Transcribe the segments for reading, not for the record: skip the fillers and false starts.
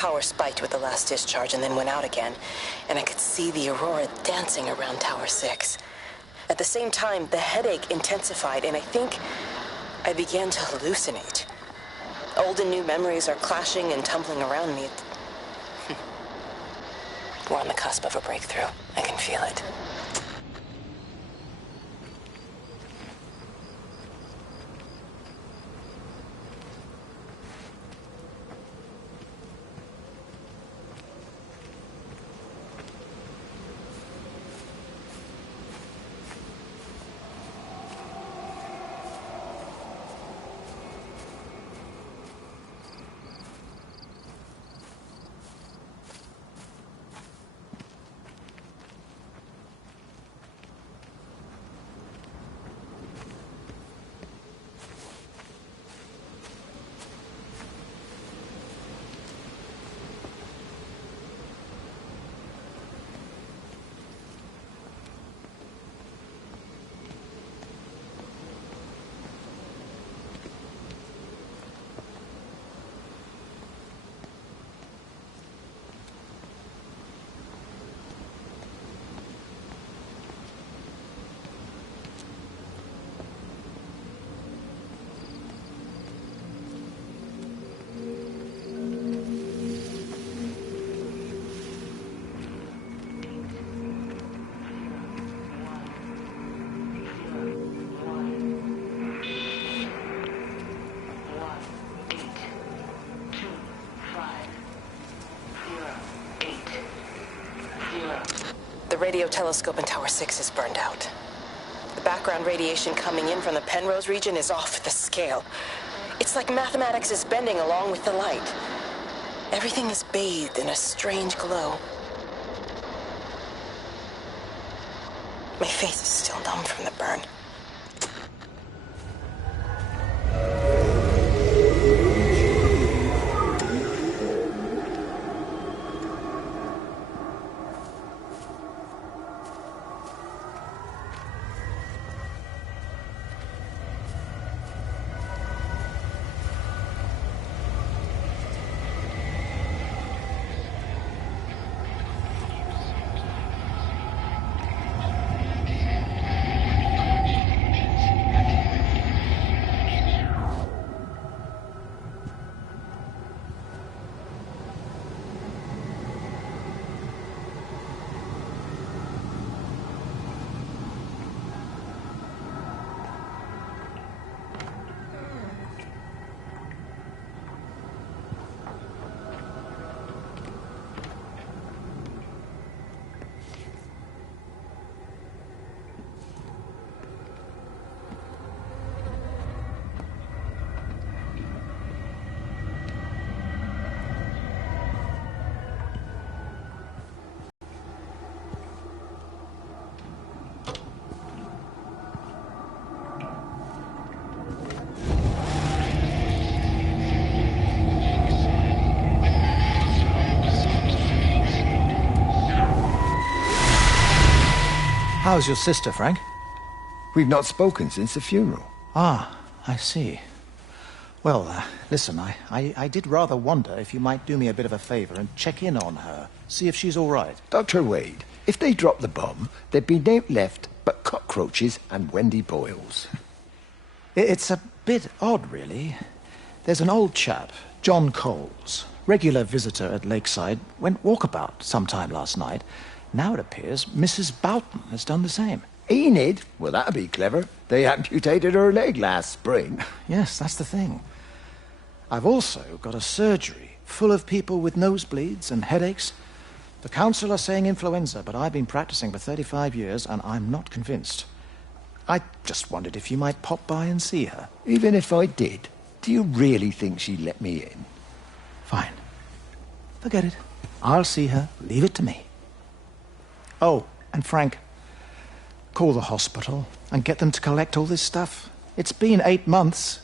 power spiked with the last discharge and then went out again, and I could see the aurora dancing around Tower 6. At the same time, the headache intensified, and I think I began to hallucinate. Old and new memories are clashing and tumbling around me. We're on the cusp of a breakthrough. I can feel it. The radio telescope in Tower 6 is burned out. The background radiation coming in from the Penrose region is off the scale. It's like mathematics is bending along with the light. Everything is bathed in a strange glow. My face is still numb from the burn. How's your sister, Frank? We've not spoken since the funeral. Ah, I see. Well, listen, I did rather wonder if you might do me a bit of a favor and check in on her, see if she's all right. Dr. Wade, if they dropped the bomb, there'd be no left but cockroaches and Wendy Boyles. It's a bit odd, really. There's an old chap, John Coles, regular visitor at Lakeside, went walkabout sometime last night. Now it appears Mrs. Boughton has done the same. Enid? Well, that'd be clever. They amputated her leg last spring. Yes, that's the thing. I've also got a surgery full of people with nosebleeds and headaches. The council are saying influenza, but I've been practicing for 35 years and I'm not convinced. I just wondered if you might pop by and see her. Even if I did, do you really think she'd let me in? Fine. Forget it. I'll see her. Leave it to me. Oh, and Frank, call the hospital and get them to collect all this stuff. It's been 8 months.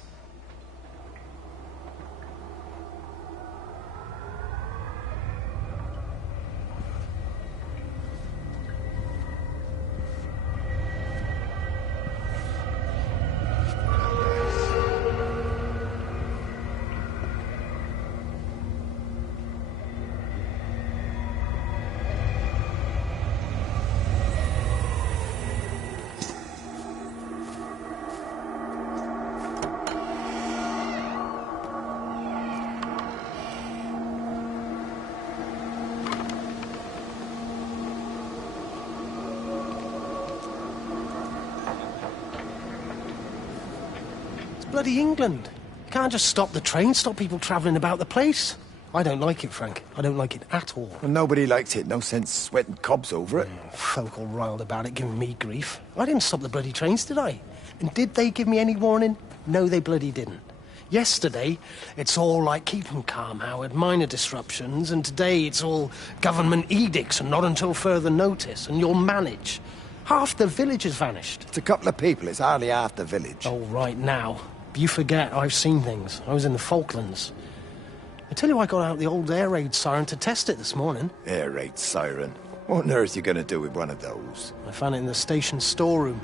bloody England. You can't just stop the train, stop people travelling about the place. I don't like it, Frank. I don't like it at all. Well, nobody likes it. No sense sweating cobs over it. Folk all riled about it, giving me grief. I didn't stop the bloody trains, did I? And did they give me any warning? No, they bloody didn't. Yesterday, it's all like, keep 'em calm, Howard, minor disruptions, and today it's all government edicts and not until further notice, and you'll manage. Half the village has vanished. It's a couple of people. It's hardly half the village. Oh, right now. But you forget, I've seen things. I was in the Falklands. I tell you, I got out the old air raid siren to test it this morning. Air raid siren? What on earth are you going to do with one of those? I found it in the station storeroom.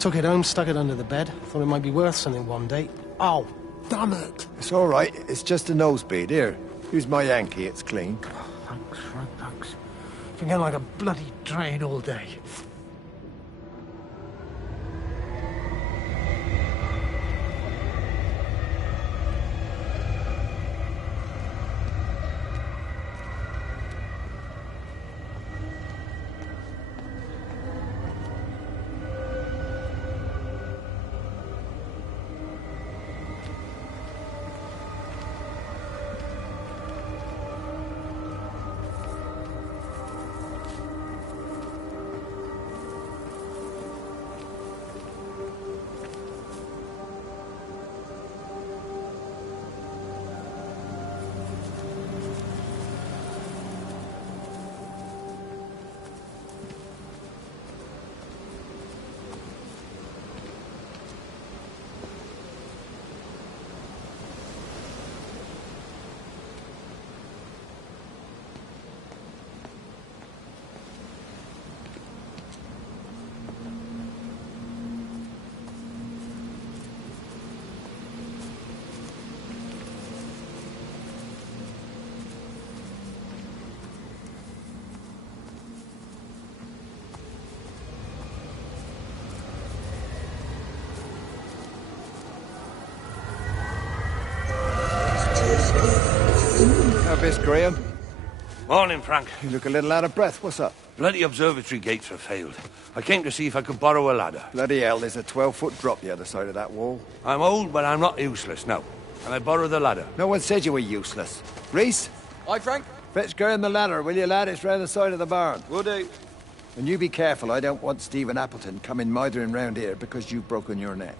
Took it home, stuck it under the bed. Thought it might be worth something one day. Oh, damn it. It's all right. It's just a nosebleed. Here, use my Yankee. It's clean. Thanks, Frank, thanks. Been getting like a bloody train all day. Miss Graham. Morning, Frank. You look a little out of breath. What's up? Bloody observatory gates were failed. I came to see if I could borrow a ladder. Bloody hell, there's a 12-foot drop the other side of that wall. I'm old, but I'm not useless, no. Can I borrow the ladder? No one said you were useless. Reese? Hi, Frank. Fetch Graham the ladder, will you, lad? It's round the side of the barn. Will do. And you be careful. I don't want Stephen Appleton coming mithering round here because you've broken your neck.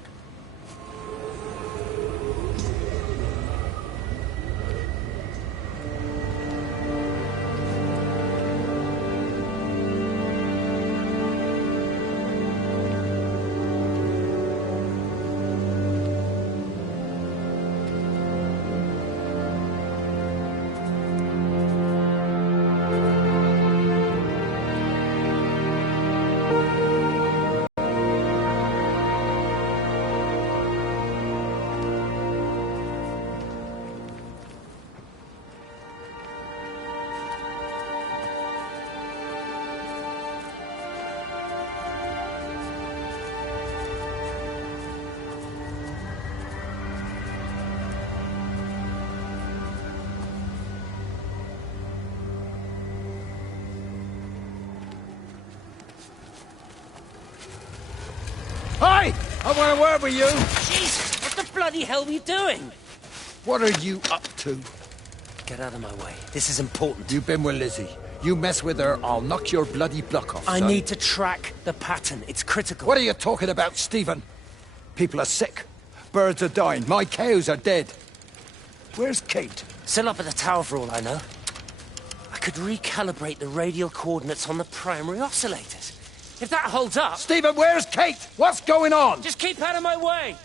Hi! I want a word with you. Jesus, what the bloody hell are you doing? What are you up to? Get out of my way. This is important. You've been with Lizzie. You mess with her, I'll knock your bloody block off, I son. need to track the pattern. It's critical. What are you talking about, Stephen? People are sick. Birds are dying. My cows are dead. Where's Kate? Still up at the tower for all I know. I could recalibrate the radial coordinates on the primary oscillators. If that holds up... Stephen, where's Kate? What's going on? Just keep out of my way!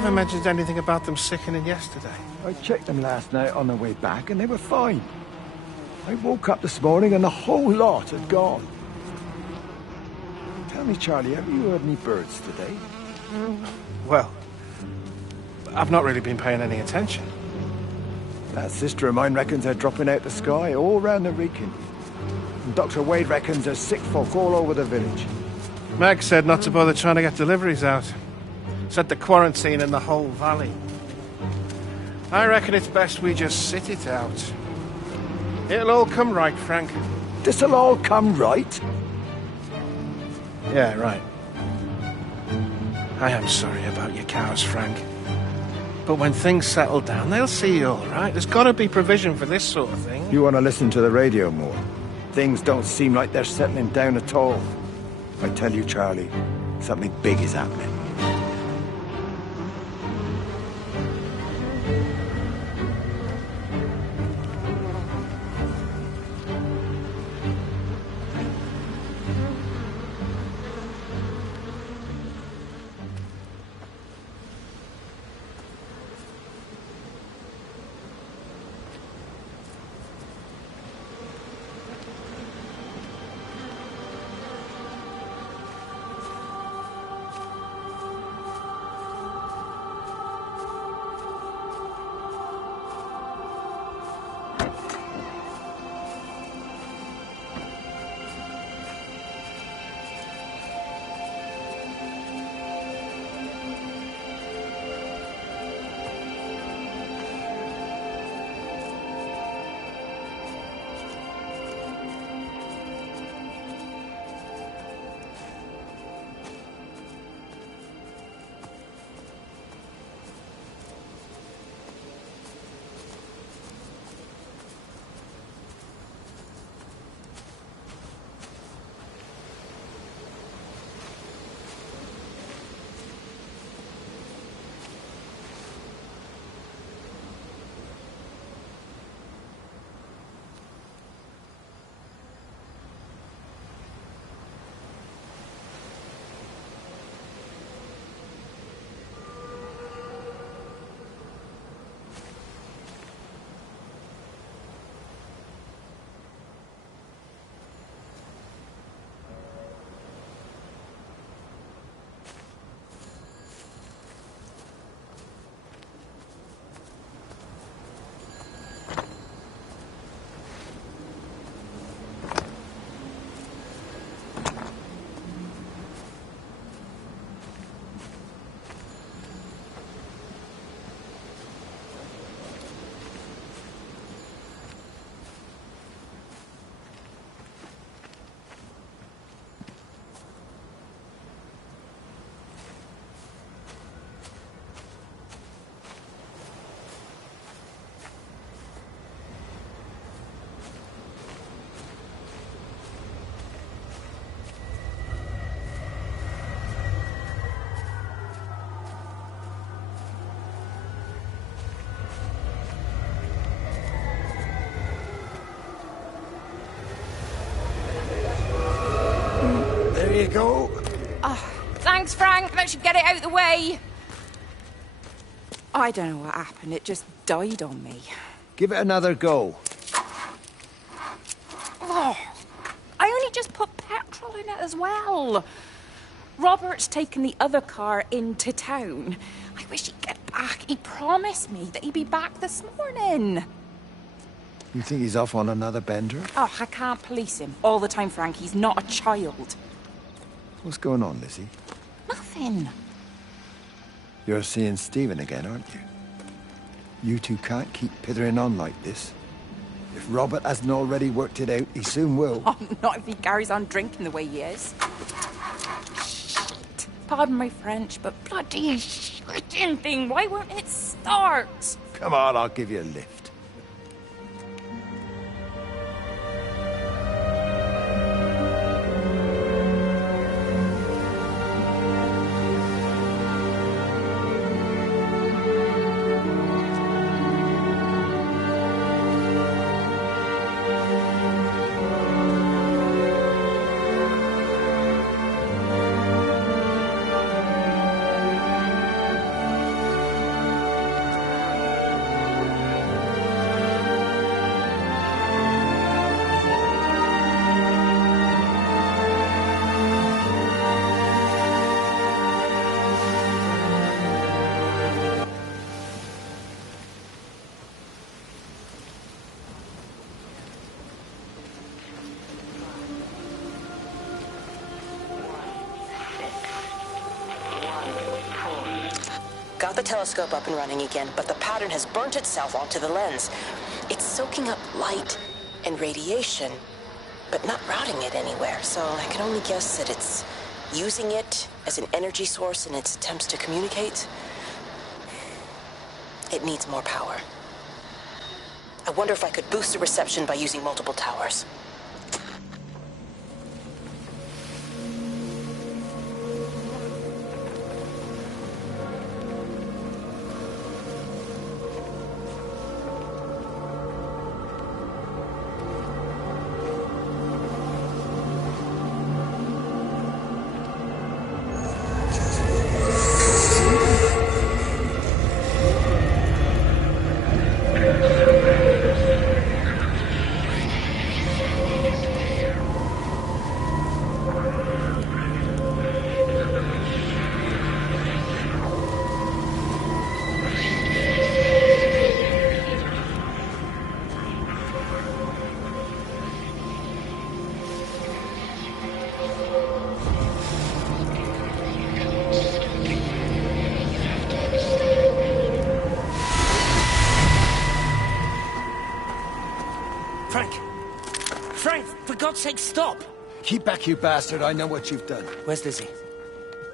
never mentioned anything about them sickening yesterday. I checked them last night on the way back, and they were fine. I woke up this morning and the whole lot had gone. Tell me, Charlie, have you heard any birds today? Well, I've not really been paying any attention. That sister of mine reckons they're dropping out the sky all round the Wrekin. And Dr. Wade reckons there's sick folk all over the village. Meg said not to bother trying to get deliveries out. Said the quarantine in the whole valley. I reckon it's best we just sit it out. It'll all come right, Frank. This'll all come right? Yeah, right. I am sorry about your cows, Frank. But when things settle down, they'll see you all right. There's got to be provision for this sort of thing. You want to listen to the radio more? Things don't seem like they're settling down at all. I tell you, Charlie, something big is happening. There you go. Oh, thanks, Frank. That should get it out of the way. I don't know what happened. It just died on me. Give it another go. Oh, I only just put petrol in it as well. Robert's taken the other car into town. I wish he'd get back. He promised me that he'd be back this morning. You think he's off on another bender? Oh, I can't police him all the time, Frank. He's not a child. What's going on, Lizzie? Nothing. You're seeing Stephen again, aren't you? You two can't keep pithering on like this. If Robert hasn't already worked it out, he soon will. Oh, not if he carries on drinking the way he is. Shit. Pardon my French, but bloody shitting thing, why won't it start? Come on, I'll give you a lift. the telescope up and running again, but the pattern has burnt itself onto the lens. It's soaking up light and radiation, but not routing it anywhere, so I can only guess that it's using it as an energy source in its attempts to communicate. It needs more power. I wonder if I could boost the reception by using multiple towers. Frank, for God's sake, stop! Keep back, you bastard. I know what you've done. Where's Lizzie?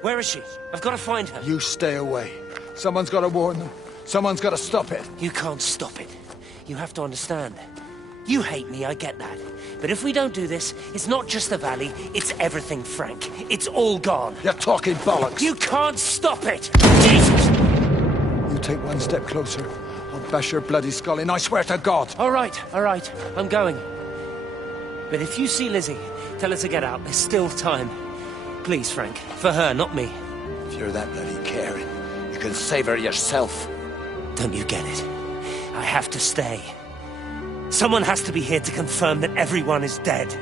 Where is she? I've got to find her. You stay away. Someone's got to warn them. Someone's got to stop it. You can't stop it. You have to understand. You hate me, I get that. But if we don't do this, it's not just the valley, it's everything, Frank. It's all gone. You're talking bollocks. You can't stop it! Jesus! You take one step closer, I'll bash your bloody skull in, I swear to God. All right, I'm going. But if you see Lizzie, tell her to get out. There's still time. Please, Frank. For her, not me. If you're that bloody caring, you can save her yourself. Don't you get it? I have to stay. Someone has to be here to confirm that everyone is dead.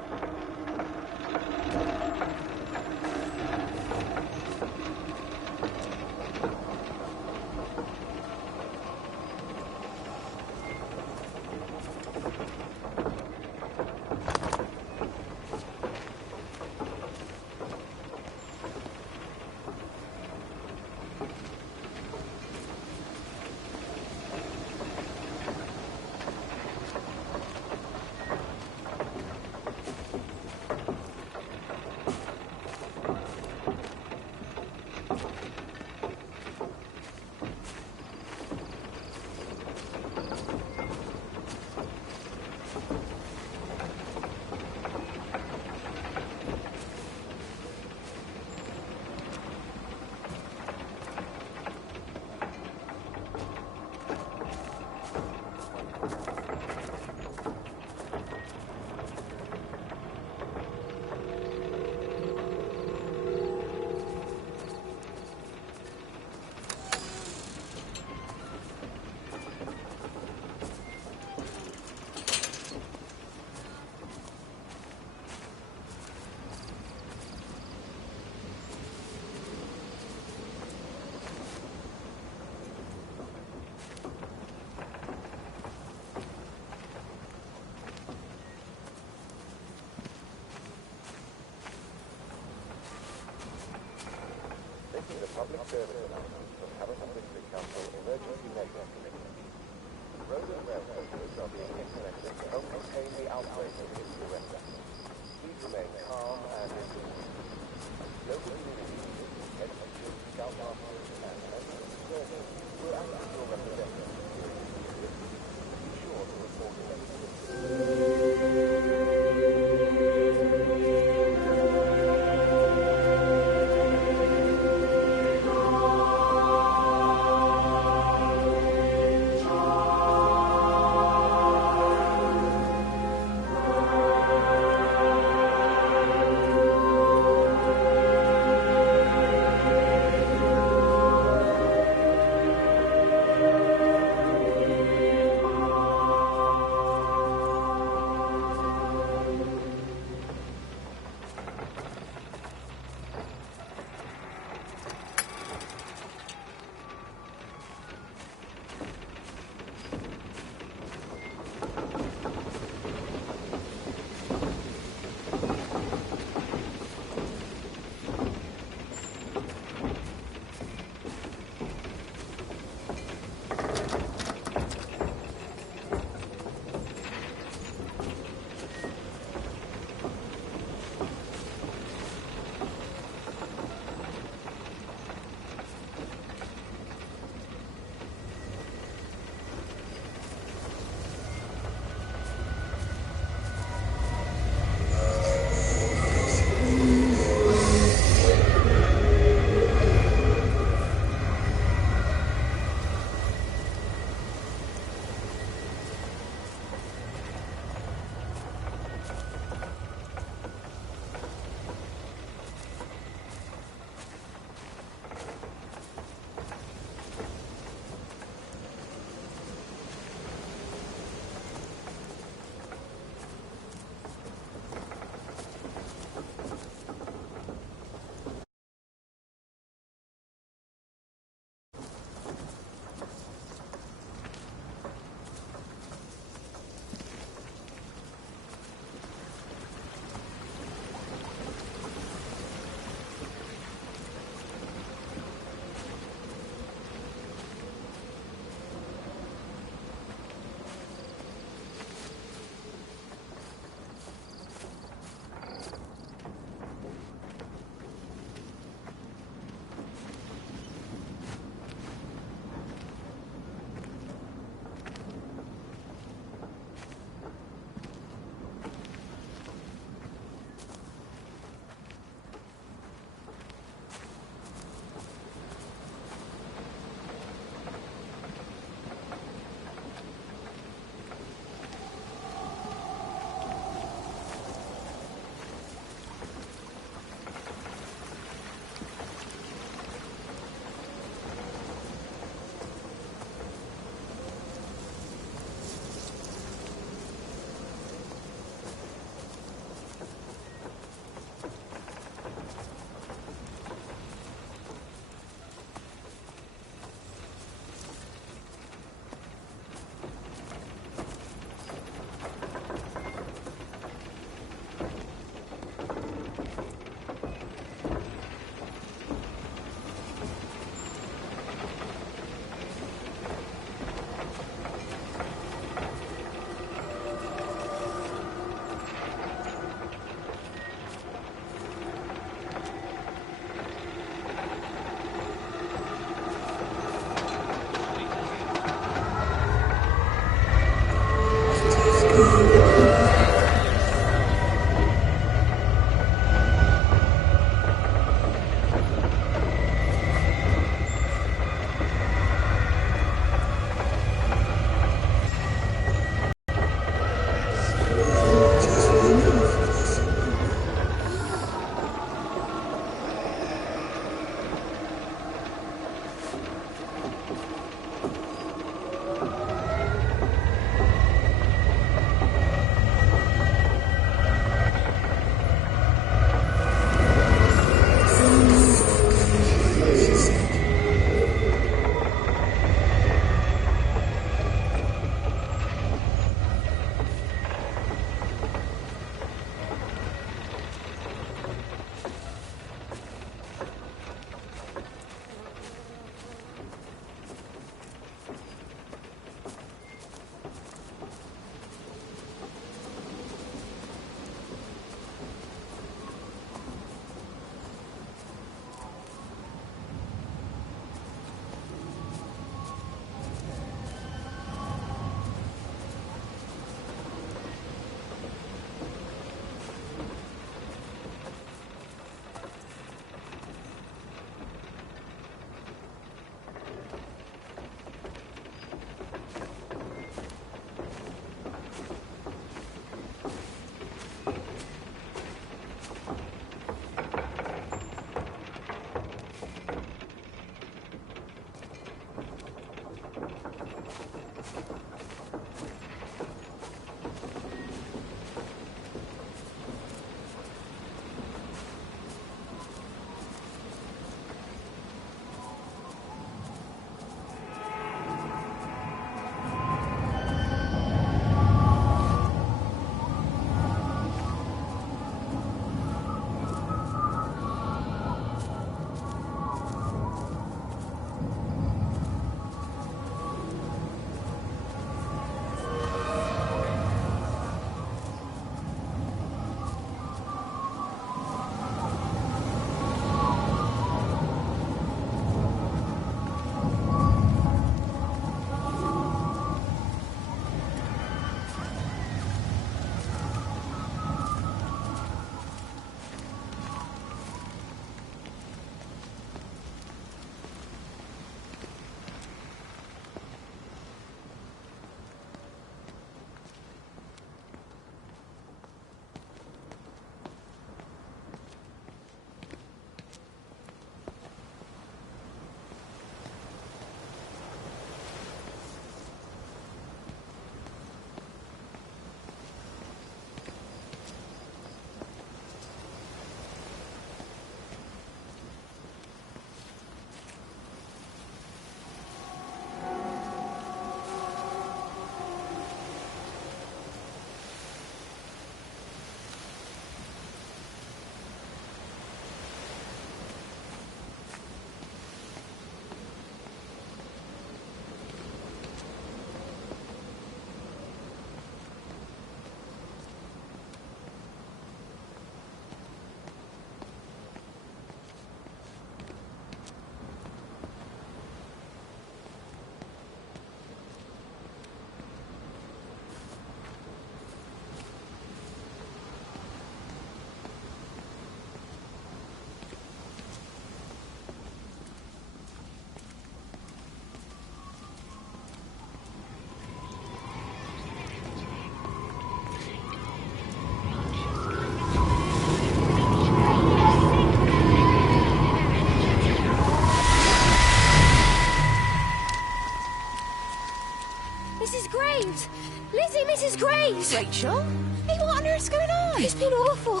was great. Rachel? Hey, what on earth's going on? It's been awful.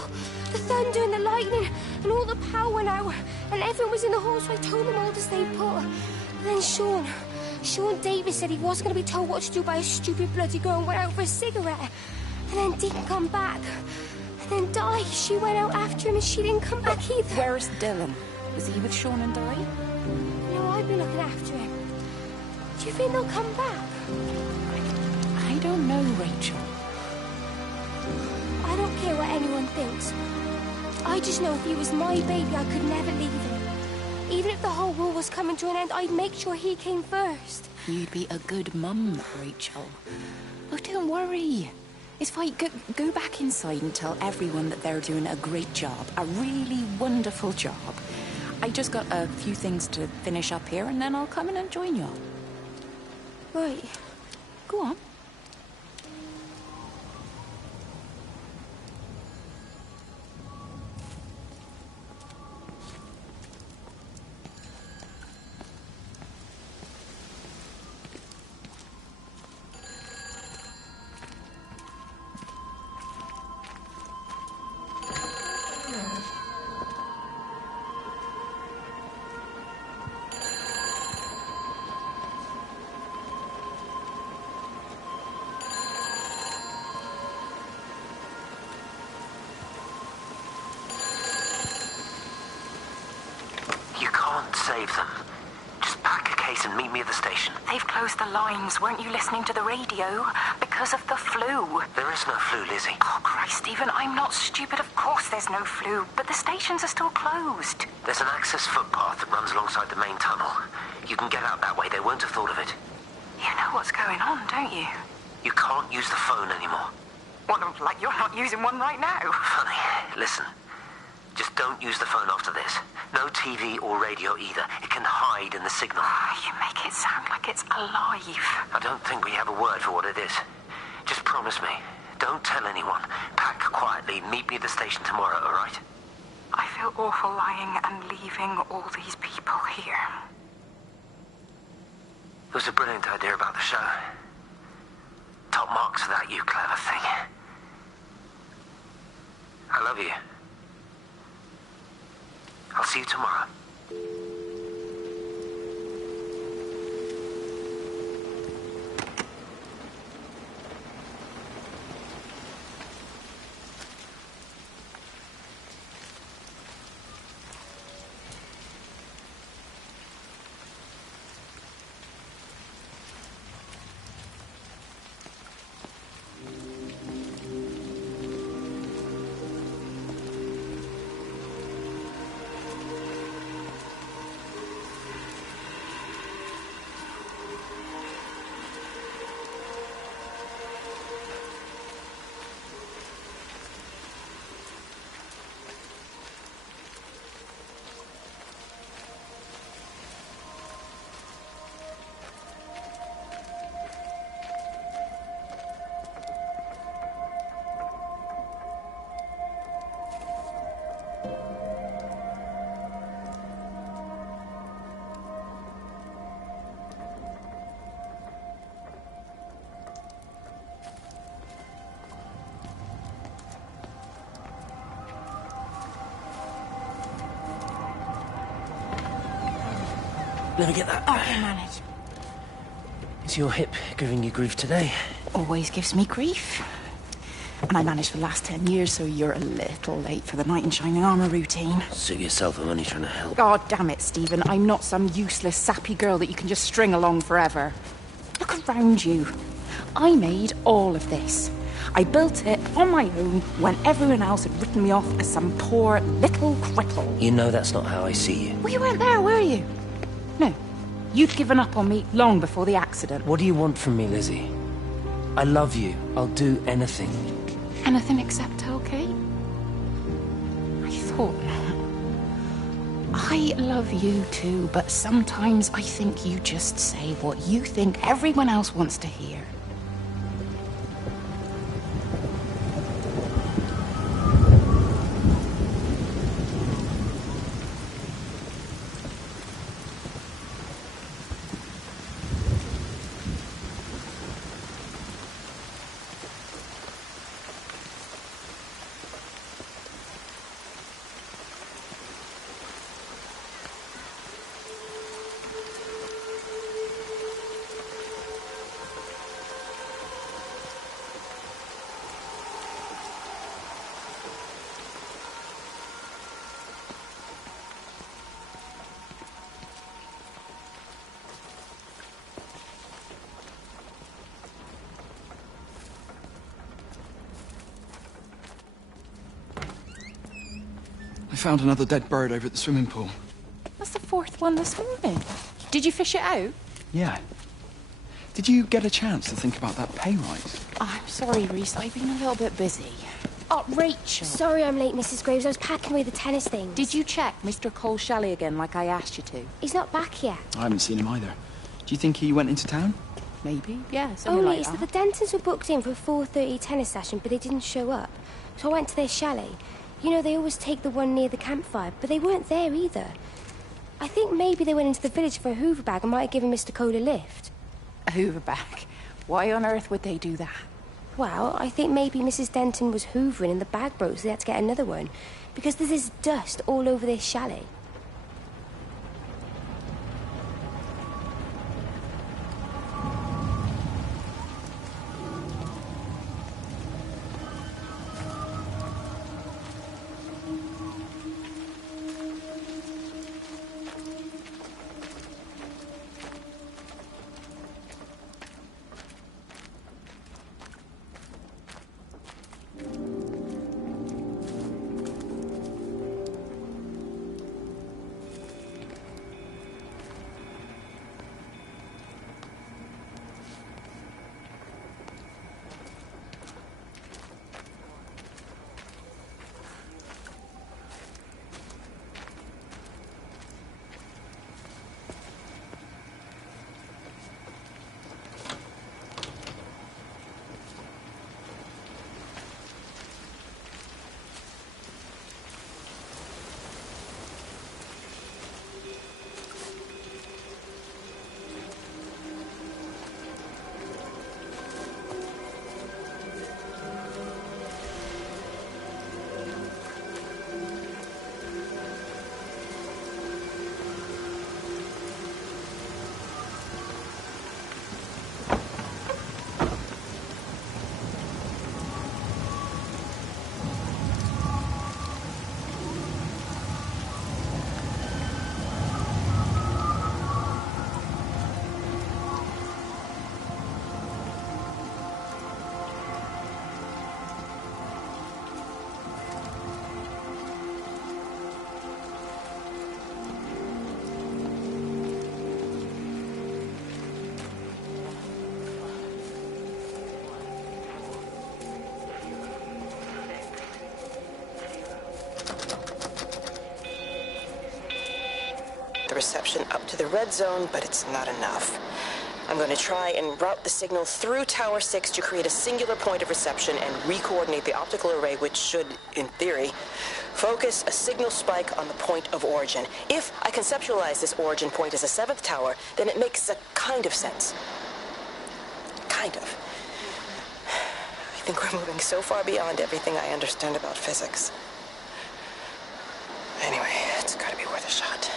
The thunder and the lightning and all the power went out and everyone was in the hall, so I told them all to stay put. And then Sean Davis said he wasn't going to be told what to do by a stupid bloody girl and went out for a cigarette. And then didn't come back. And then Di, she went out after him and she didn't come back either. Where's Dylan? Was he with Sean and Di? No, I've been looking after him. Do you think they'll come back? I don't know, Rachel. I don't care what anyone thinks. I just know if he was my baby, I could never leave him. Even if the whole world was coming to an end, I'd make sure he came first. You'd be a good mum, Rachel. Oh, don't worry. It's fine. Go back inside and tell everyone that they're doing a great job. A really wonderful job. I just got a few things to finish up here, and then I'll come in and join you. Right. Go on. Save them. Just pack a case and meet me at the station. They've closed the lines. Weren't you listening to the radio? Because of the flu. There is no flu, Lizzie. Oh, Christ, Stephen, I'm not stupid. Of course there's no flu. But the stations are still closed. There's an access footpath that runs alongside the main tunnel. You can get out that way. They won't have thought of it. You know what's going on, don't you? You can't use the phone anymore. Well, like you're not using one right now. Funny. Listen. Just don't use the phone after this. No TV or radio either. It can hide in the signal. You make it sound like it's alive. I don't think we have a word for what it is. Just promise me. Don't tell anyone. Pack quietly. Meet me at the station tomorrow, all right? I feel awful lying and leaving all these people here. It was a brilliant idea about the show. Top marks for that, you clever thing. I love you. I'll see you tomorrow. Let me get that. I can manage. Is your hip giving you grief today? Always gives me grief. And I managed for the last 10 years, so you're a little late for the knight in shining armour routine. Suit yourself, I'm only trying to help. God damn it, Stephen. I'm not some useless, sappy girl that you can just string along forever. Look around you. I made all of this. I built it on my own when everyone else had written me off as some poor little cripple. You know that's not how I see you. Well, you weren't there, were you? No. You'd given up on me long before the accident. What do you want from me, Lizzie? I love you. I'll do anything. Anything except okay? I thought not. I love you too, but sometimes I think you just say what you think everyone else wants to hear. found another dead bird over at the swimming pool. That's the fourth one this morning. Did you fish it out? Yeah. Did you get a chance to think about that pay rise? I'm sorry, Reese. I've been a little bit busy. Oh, Rachel. Sorry I'm late, Mrs. Graves. I was packing away the tennis things. Did you check Mr. Cole Shelley again like I asked you to? He's not back yet. I haven't seen him either. Do you think he went into town? Maybe, yeah. Only it's that the Dentons were booked in for a 4:30 tennis session, but they didn't show up. So I went to their chalet. You know, they always take the one near the campfire, but they weren't there either. I think maybe they went into the village for a Hoover bag and might have given Mr. Cole a lift. A Hoover bag? Why on earth would they do that? Well, I think maybe Mrs. Denton was hoovering and the bag broke, so they had to get another one. Because there's this dust all over this chalet. The reception up to the red zone, but it's not enough. I'm going to try and route the signal through Tower 6 to create a singular point of reception and re-coordinate the optical array, which should, in theory, focus a signal spike on the point of origin. If I conceptualize this origin point as a 7th tower, then it makes a kind of sense. Kind of. I think we're moving so far beyond everything I understand about physics. Anyway, it's got to be worth a shot.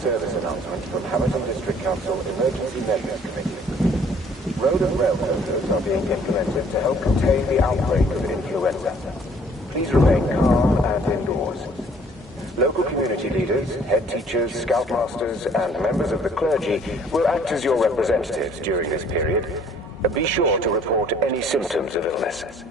Service announcement from Hamilton District Council Emergency Measures Committee. Road and rail closures are being implemented to help contain the outbreak of influenza. Please remain calm and indoors. Local community leaders, head teachers, scoutmasters, and members of the clergy will act as your representatives during this period. Be sure to report any symptoms of illness.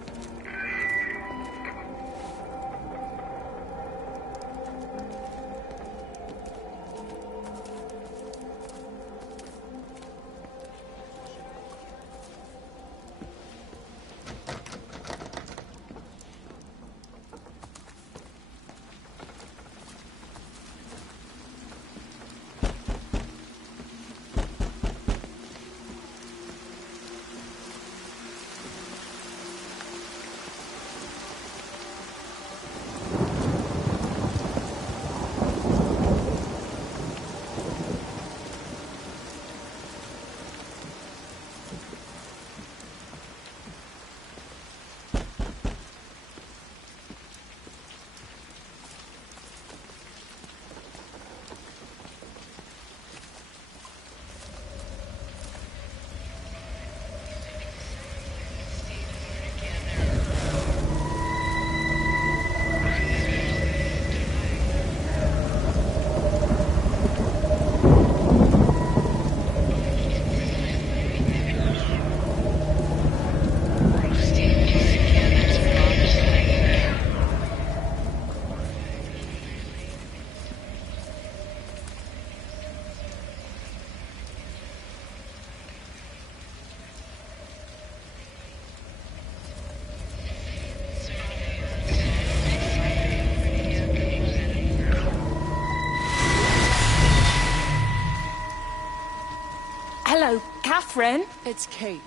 Catherine. It's Kate.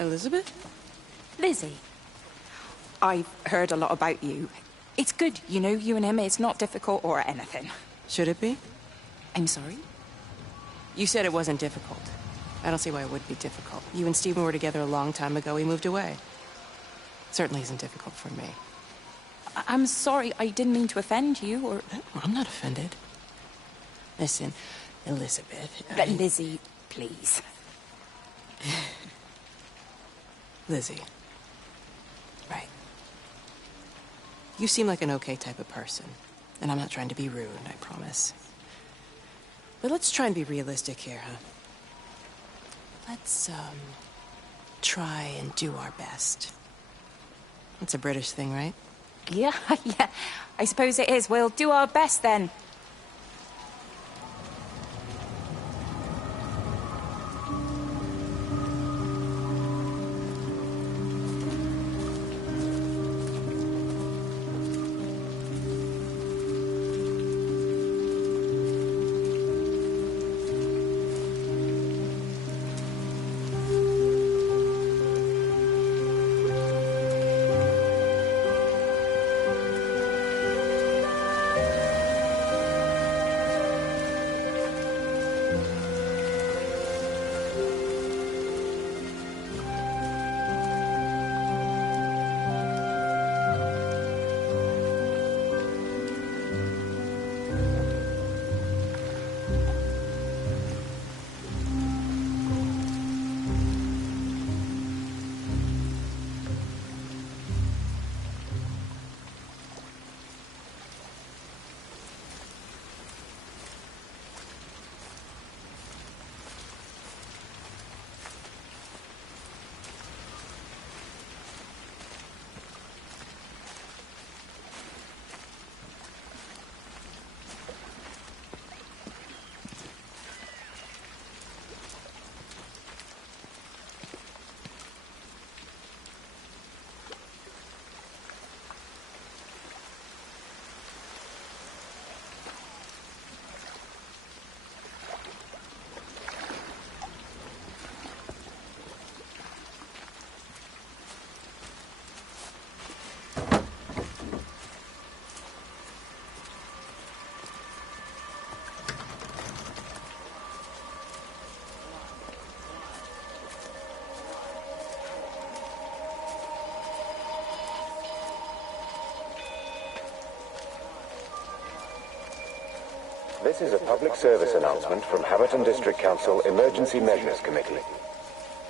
Elizabeth? Lizzie. I've heard a lot about you. It's good, you know, you and him. It's not difficult or anything. Should it be? I'm sorry? You said it wasn't difficult. I don't see why it would be difficult. You and Stephen were together a long time ago. He moved away. Certainly isn't difficult for me. I'm sorry. I didn't mean to offend you, or... I'm not offended. Listen, Elizabeth... Lizzie, please. Lizzie. Right. You seem like an okay type of person. And I'm not trying to be rude, I promise. But let's try and be realistic here, huh? Let's, try and do our best. That's a British thing, right? Yeah, yeah. I suppose it is. We'll do our best, then. This is a public service announcement from Haverton District Council Emergency Measures Committee.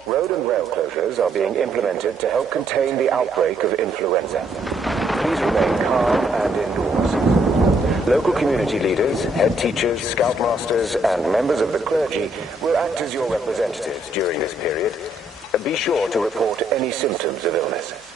Road and rail closures are being implemented to help contain the outbreak of influenza. Please remain calm and indoors. Local community leaders, head teachers, scoutmasters, and members of the clergy will act as your representatives during this period. Be sure to report any symptoms of illness.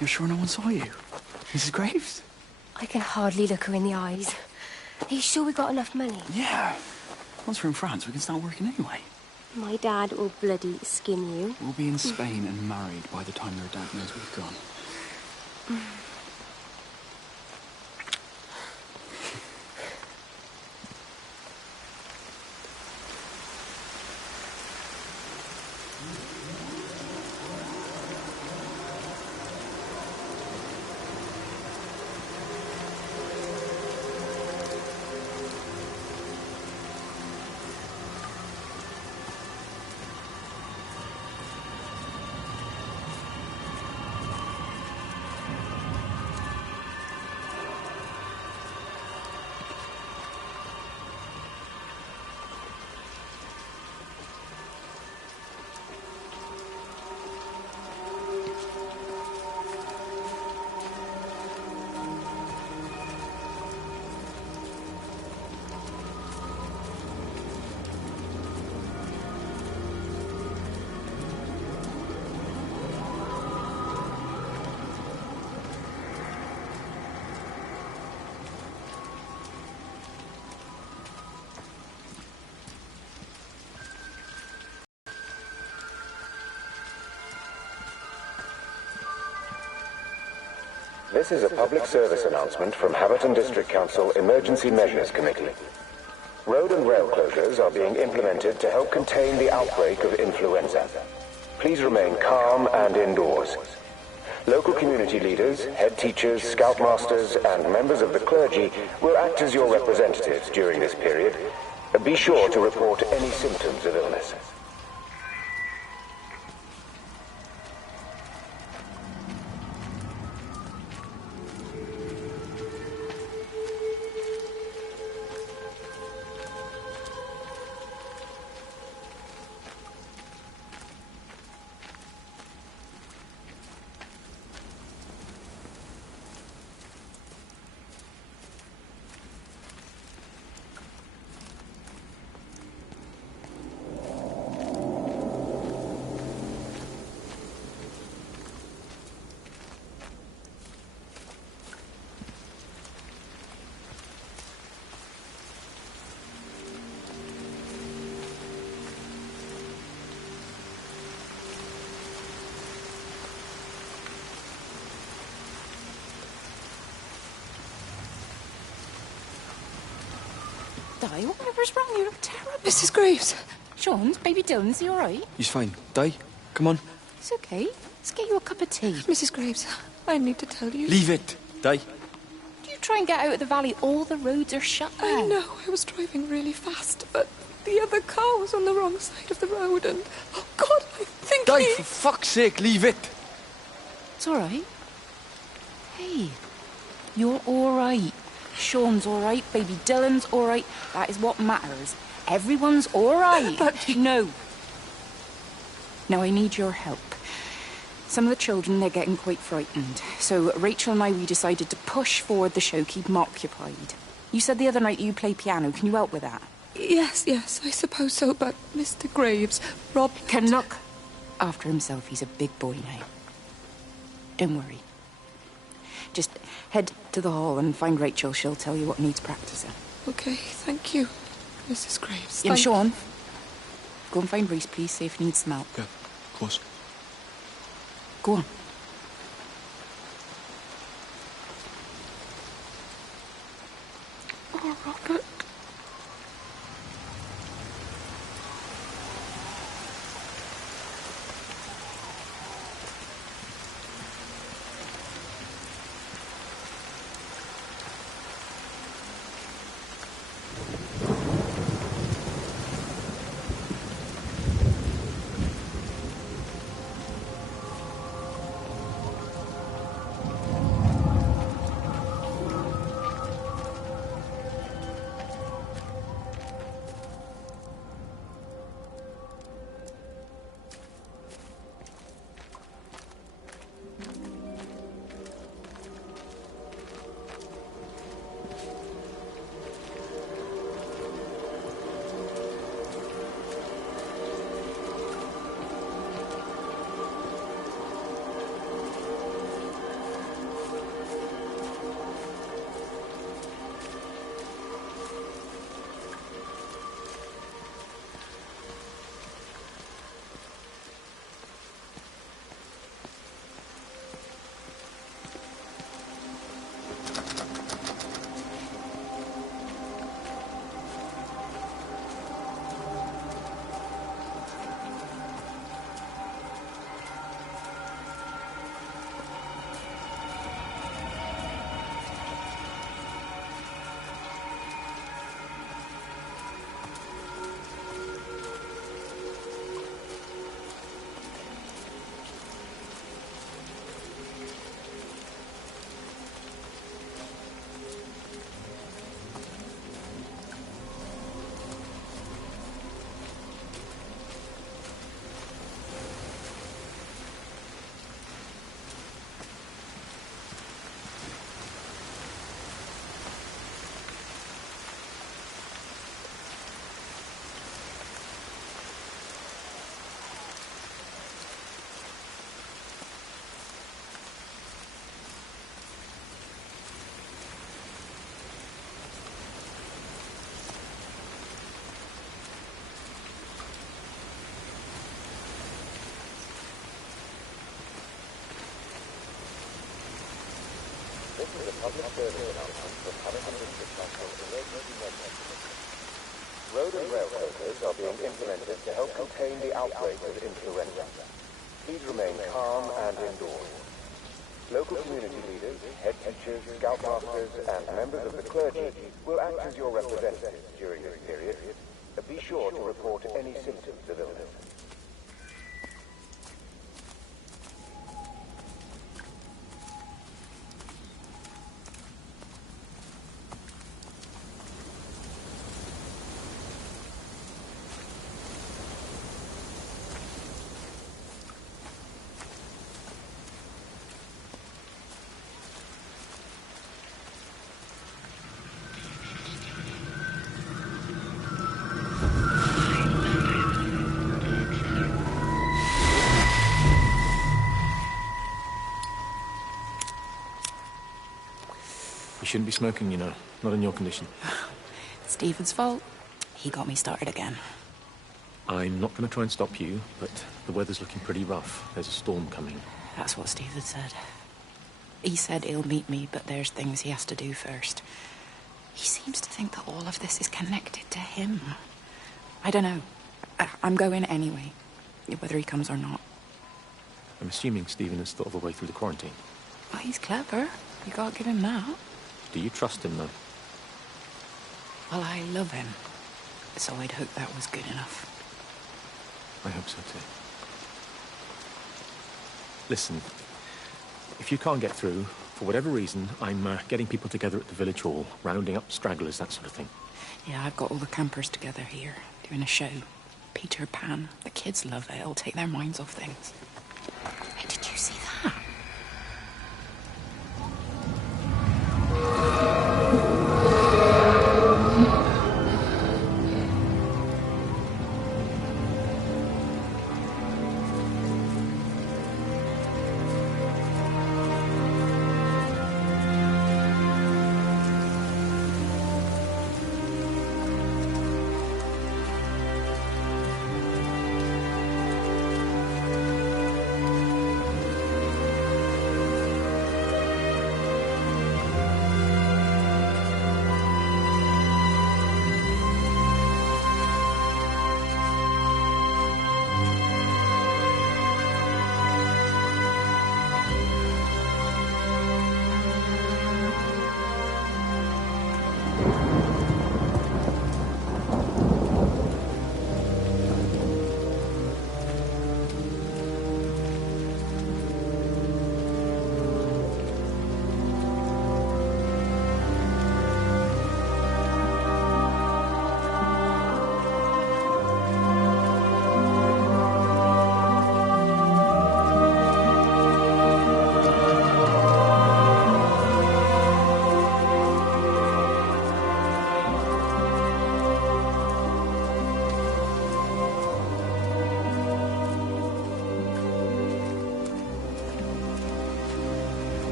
You're sure no one saw you? Mrs. Graves? I can hardly look her in the eyes. Are you sure we got enough money? Yeah. Once we're in France, we can start working anyway. My dad will bloody skin you. We'll be in Spain and married by the time your dad knows we've gone. This is a public service announcement from Haverton District Council Emergency Measures Committee. Road and rail closures are being implemented to help contain the outbreak of influenza. Please remain calm and indoors. Local community leaders, head teachers, scoutmasters, and members of the clergy will act as your representatives during this period. Be sure to report any symptoms of illness. Di, whatever's wrong? You look terrible. Mrs. Graves. Sean's baby Dylan, is he all right? He's fine. Di, come on. It's okay. Let's get you a cup of tea. Mrs. Graves, I need to tell you. Leave it, Di. You try and get out of the valley, all the roads are shut now. I know, I was driving really fast, but the other car was on the wrong side of the road and... Oh, God, I think Di, for fuck's sake, leave it. It's all right. Hey, you're all right. Sean's all right, baby Dylan's all right. That is what matters. Everyone's all right. No. Now, I need your help. Some of the children, they're getting quite frightened. So Rachel and I, we decided to push forward the show, keep them occupied. You said the other night you play piano. Can you help with that? Yes, I suppose so, but Mr. Graves, Rob... Can look after himself. He's a big boy now. Don't worry. Just head to the hall and find Rachel. She'll tell you what needs practicing. Okay, thank you, Mrs. Graves. Yeah, Sean, go and find Reese, please, see if he needs some help. Yeah, of course. Go on. Oh, Robert. public service announcement from Hamilton District Council Emergency Measures Committee. Road and rail closures are being implemented to help contain the outbreak of influenza. Please remain calm and indoors. Local community leaders, head teachers, scoutmasters, and members of the clergy will act as your representatives during this period. Be sure to report any symptoms of illness. You shouldn't be smoking, you know. Not in your condition. It's Stephen's fault. He got me started again. I'm not going to try and stop you, but the weather's looking pretty rough. There's a storm coming. That's what Stephen said. He said he'll meet me, but there's things he has to do first. He seems to think that all of this is connected to him. I don't know. I'm going anyway, whether he comes or not. I'm assuming Stephen has thought of a way through the quarantine. Well, he's clever. You can't give him that. Do you trust him, though? Well, I love him. So I'd hope that was good enough. I hope so, too. Listen, if you can't get through, for whatever reason, I'm getting people together at the village hall, rounding up stragglers, that sort of thing. Yeah, I've got all the campers together here, doing a show. Peter Pan. The kids love it. It'll take their minds off things. Hey, did you see that?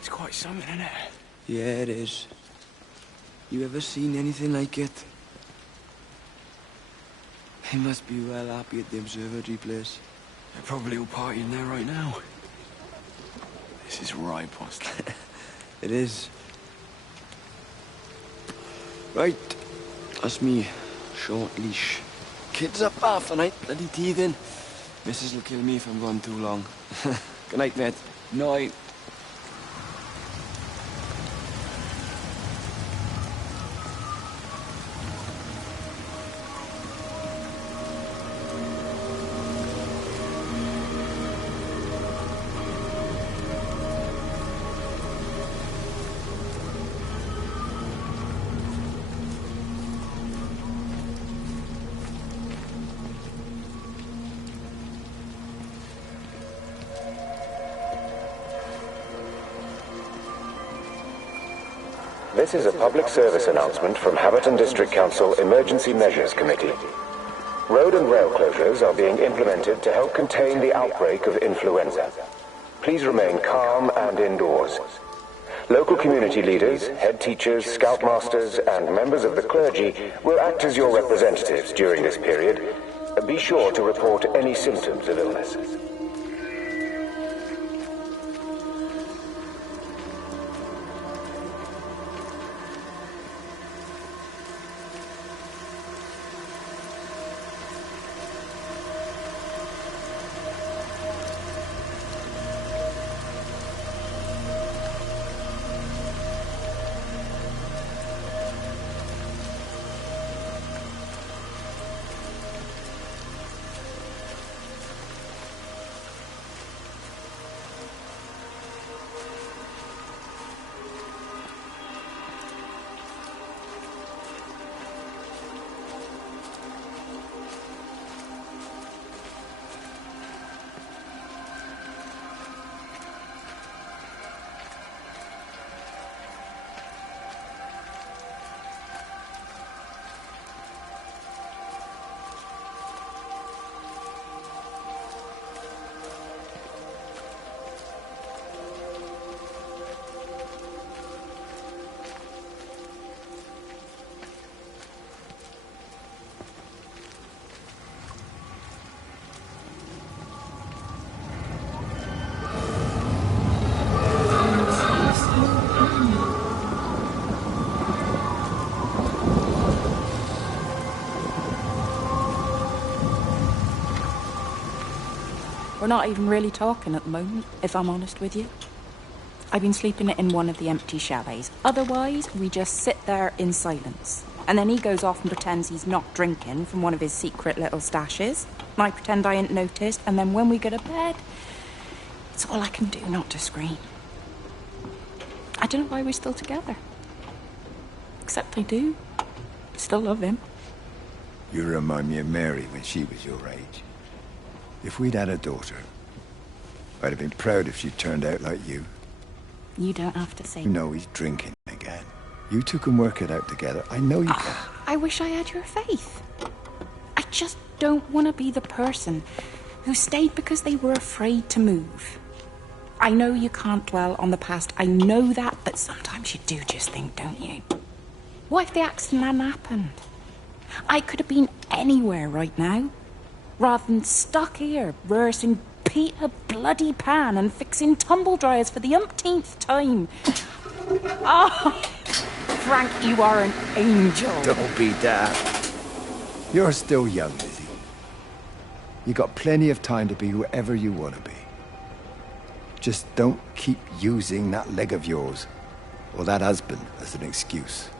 It's quite something, isn't it? Yeah, it is. You ever seen anything like it? They must be well happy at the observatory place. They're probably all partying there right now. This is right, boss. It is. Right. That's me. Short leash. Kids up half the night, bloody teething. Missus will kill me if I'm gone too long. Good night, mate. Night. This is a public service announcement from Haverton District Council Emergency Measures Committee. Road and rail closures are being implemented to help contain the outbreak of influenza. Please remain calm and indoors. Local community leaders, head teachers, scoutmasters, and members of the clergy will act as your representatives during this period. Be sure to report any symptoms of illness. We're not even really talking at the moment, if I'm honest with you. I've been sleeping in one of the empty chalets. Otherwise, we just sit there in silence. And then he goes off and pretends he's not drinking from one of his secret little stashes. And I pretend I ain't noticed, and then when we go to bed, it's all I can do not to scream. I don't know why we're still together. Except I do. Still love him. You remind me of Mary when she was your age. If we'd had a daughter, I'd have been proud if she turned out like you. You don't have to say You know he's drinking again. You two can work it out together. I know you can. I wish I had your faith. I just don't want to be the person who stayed because they were afraid to move. I know you can't dwell on the past. I know that, but sometimes you do just think, don't you? What if the accident hadn't happened? I could have been anywhere right now, rather than stuck here rehearsing Peter bloody Pan and fixing tumble dryers for the umpteenth time. Oh, Frank, you are an angel. Don't be daft. You're still young, Lizzie. You got plenty of time to be whoever you want to be. Just don't keep using that leg of yours or that husband as an excuse.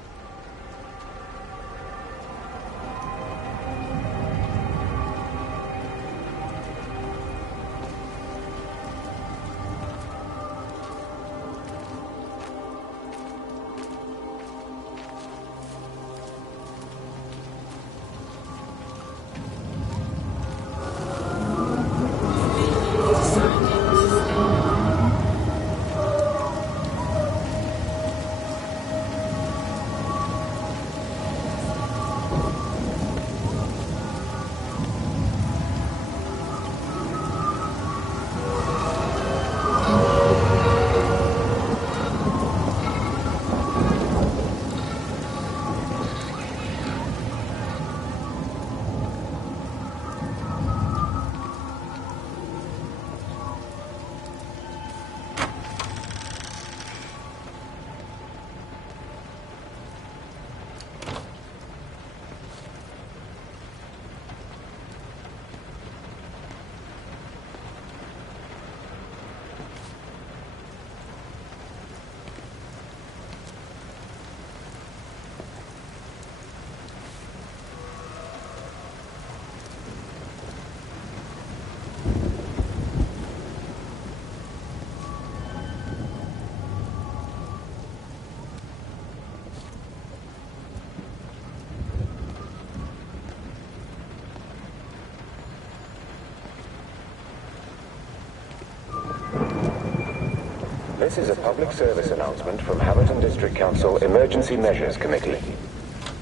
This is a public service announcement from Haverton District Council Emergency Measures Committee.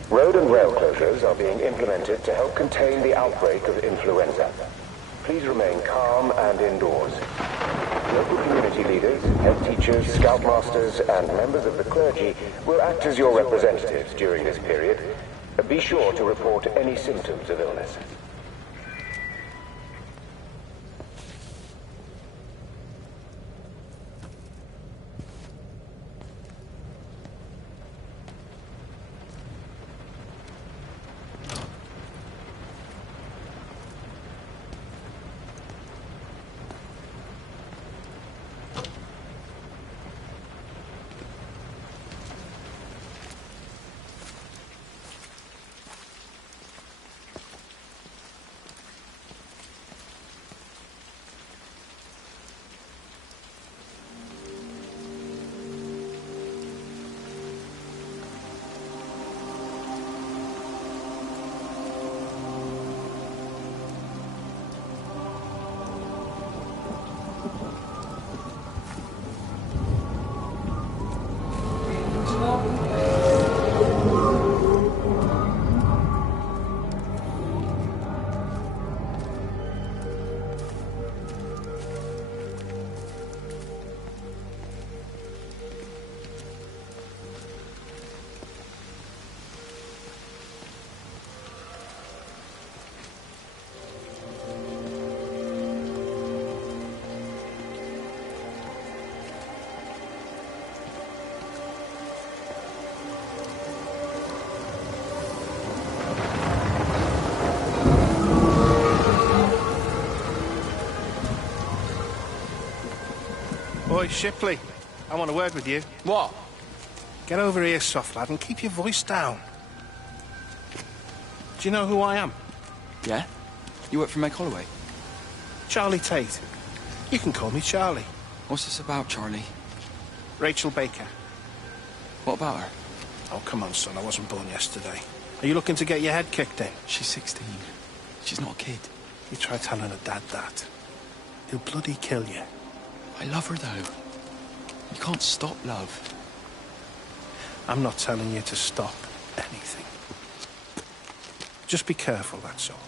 Road and rail closures are being implemented to help contain the outbreak of influenza. Please remain calm and indoors. Local community leaders, head teachers, scoutmasters, and members of the clergy will act as your representatives during this period. Be sure to report any symptoms of illness. Boy, Shipley, I want a word with you. What? Get over here, soft lad, and keep your voice down. Do you know who I am? Yeah? You work for Meg Holloway? Charlie Tate. You can call me Charlie. What's this about, Charlie? Rachel Baker. What about her? Oh, come on, son, I wasn't born yesterday. Are you looking to get your head kicked in? She's 16. She's not a kid. You try telling her dad that. He'll bloody kill you. I love her, though. You can't stop love. I'm not telling you to stop anything. Just be careful, that's all.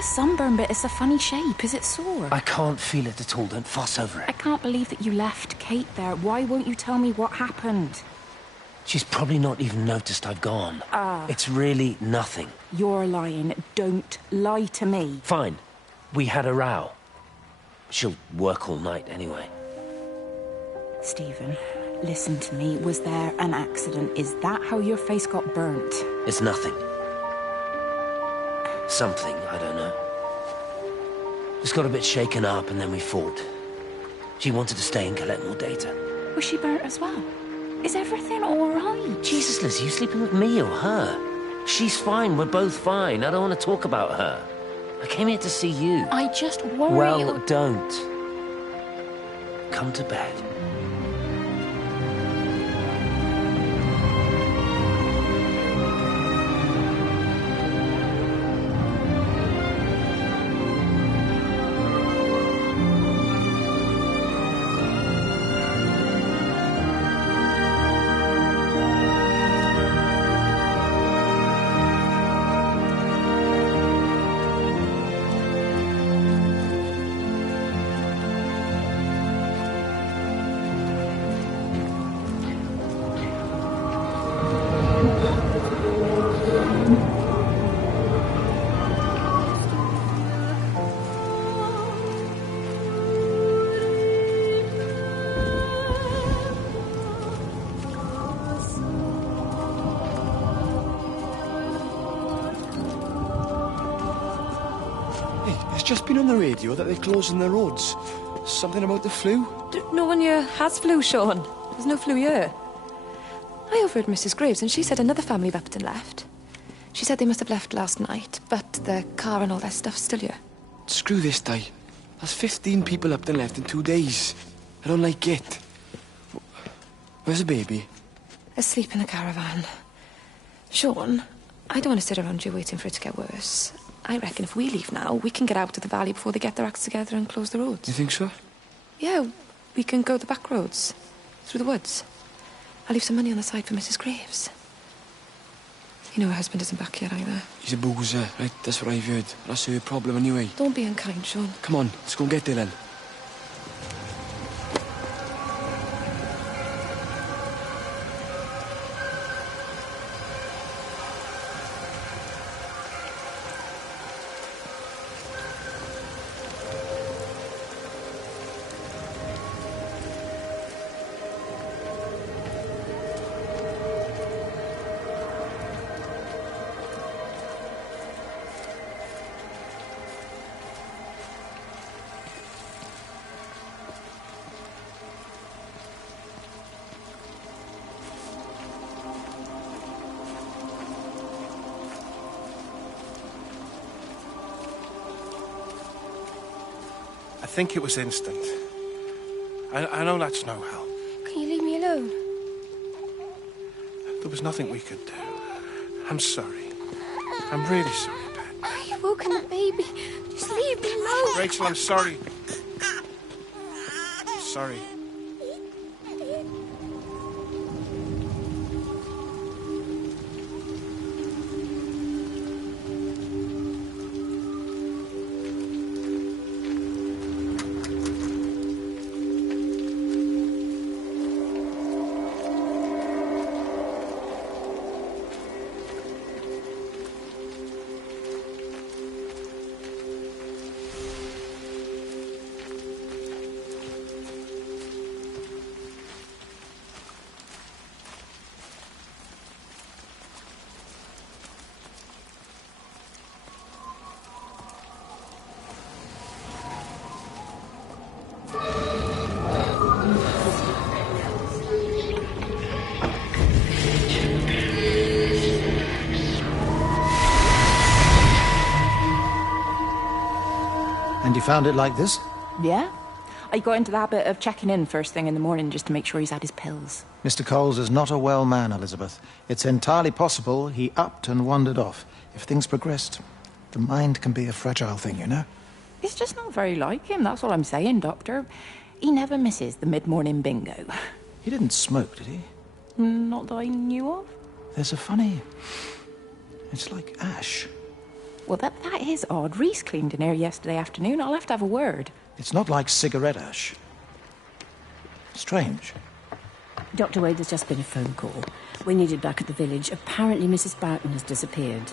Sunburn, but it's a funny shape. Is it sore? I can't feel it at all. Don't fuss over it. I can't believe that you left Kate there. Why won't you tell me what happened? She's probably not even noticed I've gone. It's really nothing. You're lying. Don't lie to me. Fine. We had a row. She'll work all night anyway. Stephen, listen to me. Was there an accident? Is that how your face got burnt? It's nothing. Something, I don't know. Just got a bit shaken up and then we fought. She wanted to stay and collect more data. Was she burnt as well? Is everything all right? Jesus, Liz, are you sleeping with me or her? She's fine, we're both fine. I don't want to talk about her. I came here to see you. I just worry... Well, don't. Come to bed. just been on the radio that they're closing the roads. Something about the flu? No one here has flu, Sean. There's no flu here. I overheard Mrs. Graves, and she said another family have upped and left. She said they must have left last night, but their car and all their stuff's still here. Screw this, Di. That's 15 people up and left in 2 days. I don't like it. Where's the baby? Asleep in the caravan. Sean, I don't want to sit around here waiting for it to get worse. I reckon if we leave now, we can get out of the valley before they get their acts together and close the roads. You think so? Yeah, we can go the back roads. Through the woods. I'll leave some money on the side for Mrs. Graves. You know her husband isn't back yet either. He's a boozer, right? That's what I've heard. That's her problem anyway. Don't be unkind, Sean. Come on, let's go and get Dylan. I think it was instant. I know that's no help. Can you leave me alone? There was nothing we could do. I'm sorry. I'm really sorry, Pet. You've woken the baby. Just leave me alone. Rachel, I'm sorry. I'm sorry. And you found it like this? Yeah. I got into the habit of checking in first thing in the morning just to make sure he's had his pills. Mr. Coles is not a well man, Elizabeth. It's entirely possible he upped and wandered off. If things progressed, the mind can be a fragile thing, you know? It's just not very like him, that's all I'm saying, Doctor. He never misses the mid-morning bingo. He didn't smoke, did he? Not that I knew of. There's a funny... It's like ash. Well, that is odd. Reese cleaned in here yesterday afternoon. I'll have to have a word. It's not like cigarette ash. Strange. Dr. Wade, there's just been a phone call. We're needed back at the village. Apparently Mrs. Boughton has disappeared.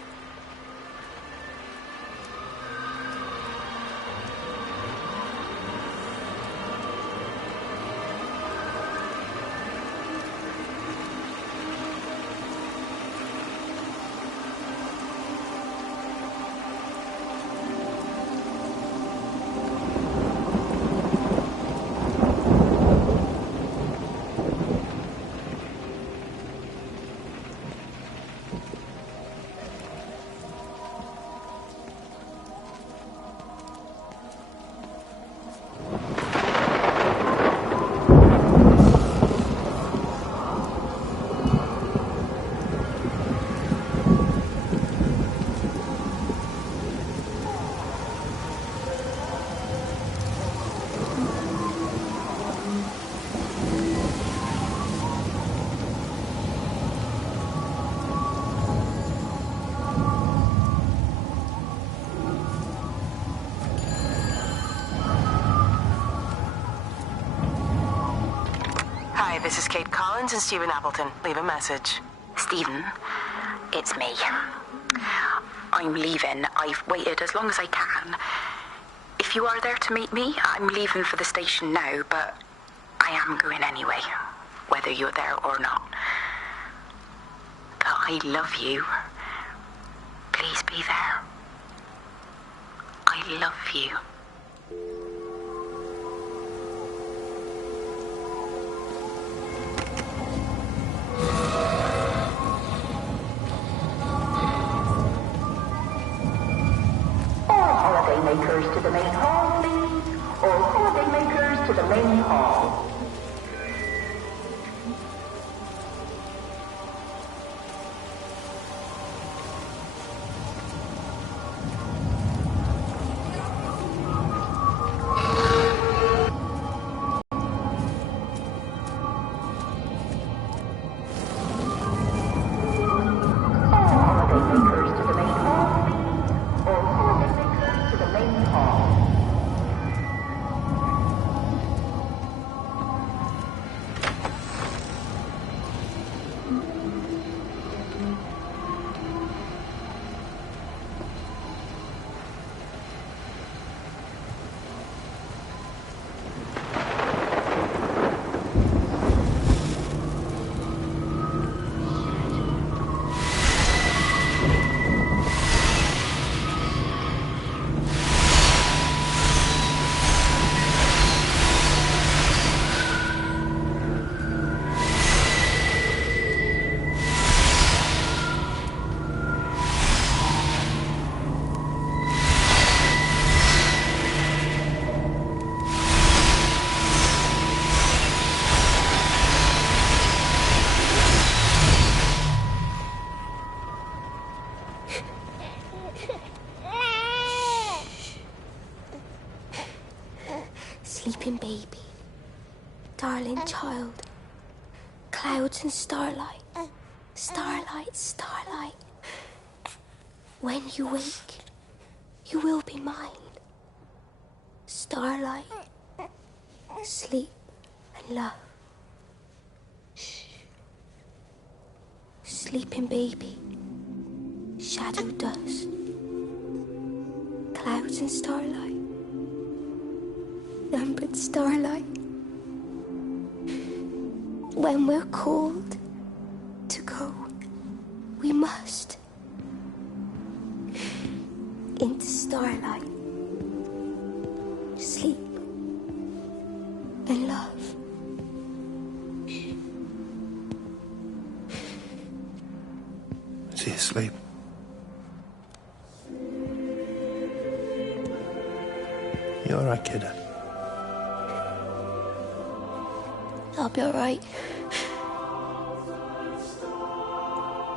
Hi, this is Kate Collins and Stephen Appleton. Leave a message. Stephen, it's me. I'm leaving. I've waited as long as I can. If you are there to meet me, I'm leaving for the station now, but I am going anyway, whether you're there or not. But I love you. Please be there. I love you. All holidaymakers to the main hall, please. All holidaymakers to the main hall. Sleeping baby, darling child, clouds and starlight, starlight, starlight. When you wake, you will be mine. Starlight, sleep and love. Shh. Sleeping baby, shadow dust, clouds and starlight. Numbered starlight. When we're called to go, we must into starlight, sleep and love. Is he asleep? You all right, kiddo? I'll be all right.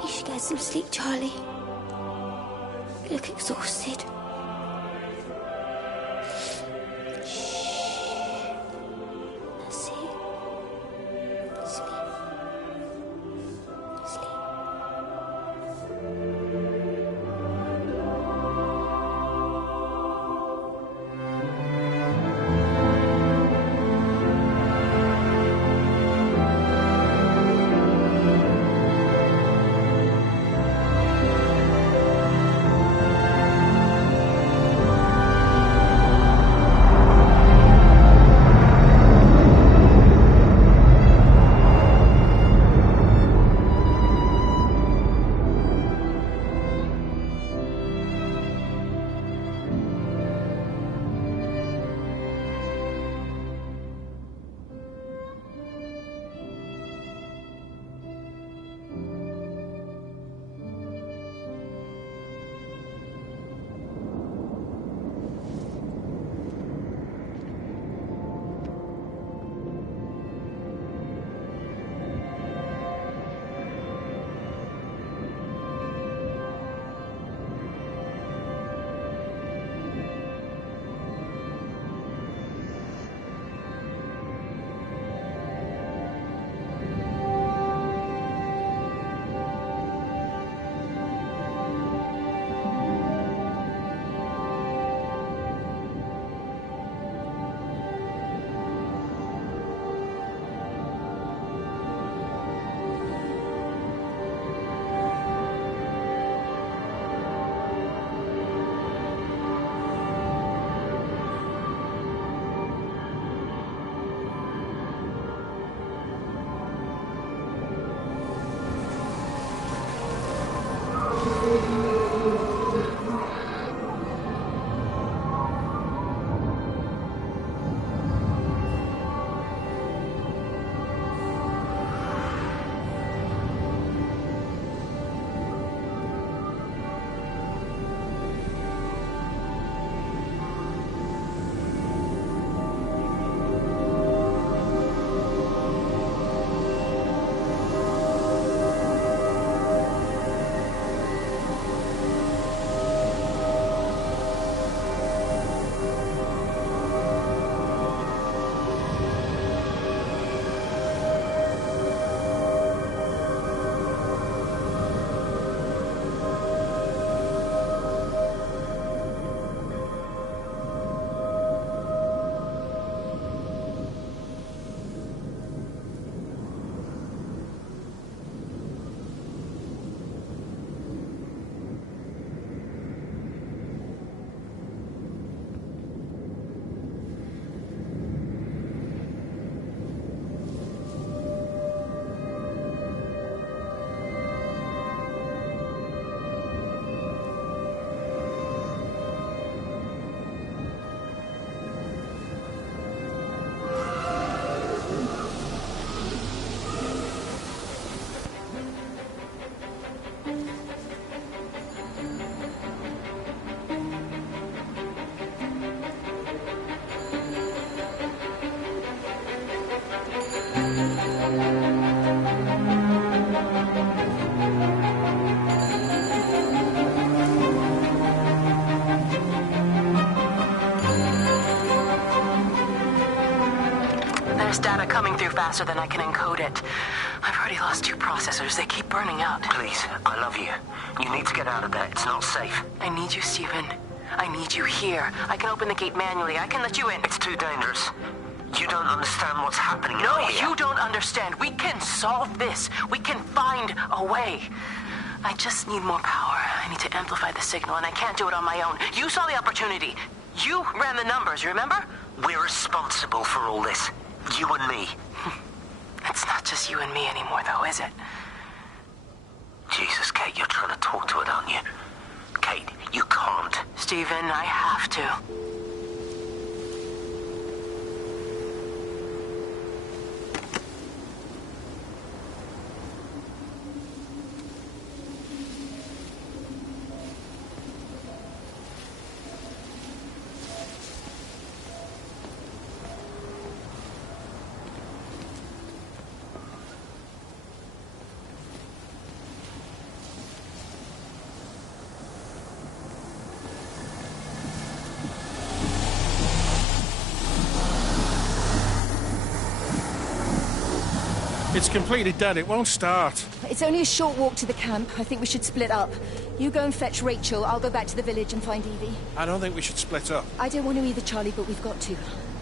You should get some sleep, Charlie. You look exhausted. Shh. That's it. Sleep. Sleep. There's data coming through faster than I can encode it. I've already lost 2 processors. They keep burning out. Please, I love you. You need to get out of there. It's not safe. I need you, Stephen. I need you here. I can open the gate manually. I can let you in. It's too dangerous. You don't understand what's happening No, out here. you don't understand. We can solve this. We can find a way. I just need more power. I need to amplify the signal, and I can't do it on my own. You saw the opportunity. You ran the numbers, remember? We're responsible for all this. You and me. It's not just you and me anymore, though, is it? Jesus, Kate, you're trying to talk to it, aren't you? Kate, you can't. Stephen, I have to. It's completely dead. It won't start. It's only a short walk to the camp. I think we should split up. You go and fetch Rachel. I'll go back to the village and find Evie. I don't think we should split up. I don't want to either, Charlie, but we've got to.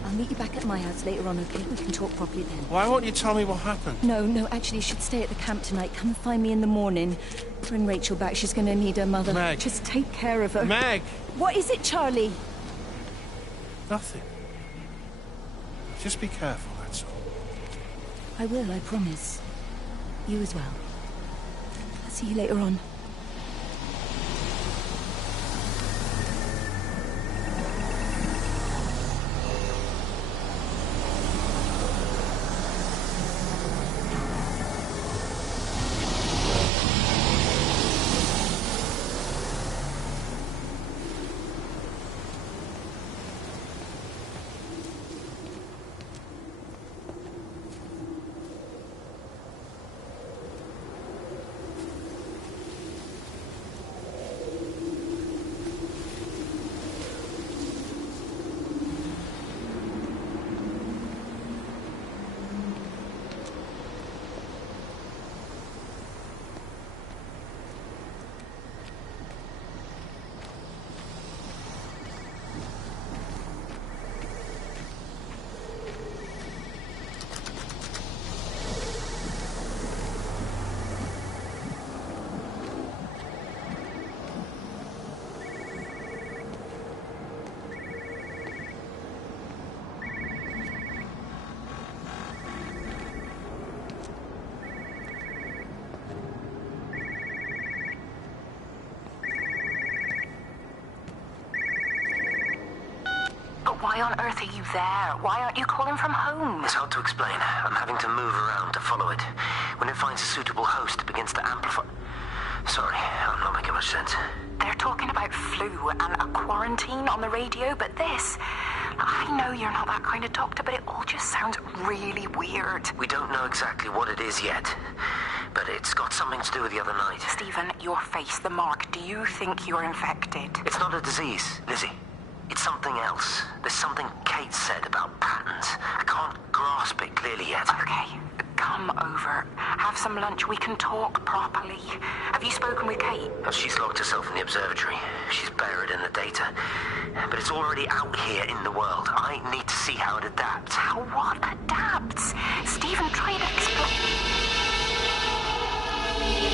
I'll meet you back at my house later on, okay? We can talk properly then. Why won't you tell me what happened? No, actually, you should stay at the camp tonight. Come and find me in the morning. Bring Rachel back. She's going to need her mother. Meg. Just take care of her. Meg! What is it, Charlie? Nothing. Just be careful, that's all. I will, I promise. You as well. I'll see you later on. Why on earth are you there? Why aren't you calling from home? It's hard to explain. I'm having to move around to follow it. When it finds a suitable host, it begins to amplify... Sorry, I'm not making much sense. They're talking about flu and a quarantine on the radio, but this... I know you're not that kind of doctor, but it all just sounds really weird. We don't know exactly what it is yet, but it's got something to do with the other night. Stephen, your face, the mark, do you think you're infected? It's not a disease, Lizzie. It's something else. There's something Kate said about patterns. I can't grasp it clearly yet. Okay, come over. Have some lunch. We can talk properly. Have you spoken with Kate? She's locked herself in the observatory. She's buried in the data. But it's already out here in the world. I need to see how it adapts. How what adapts? Stephen, try to explain.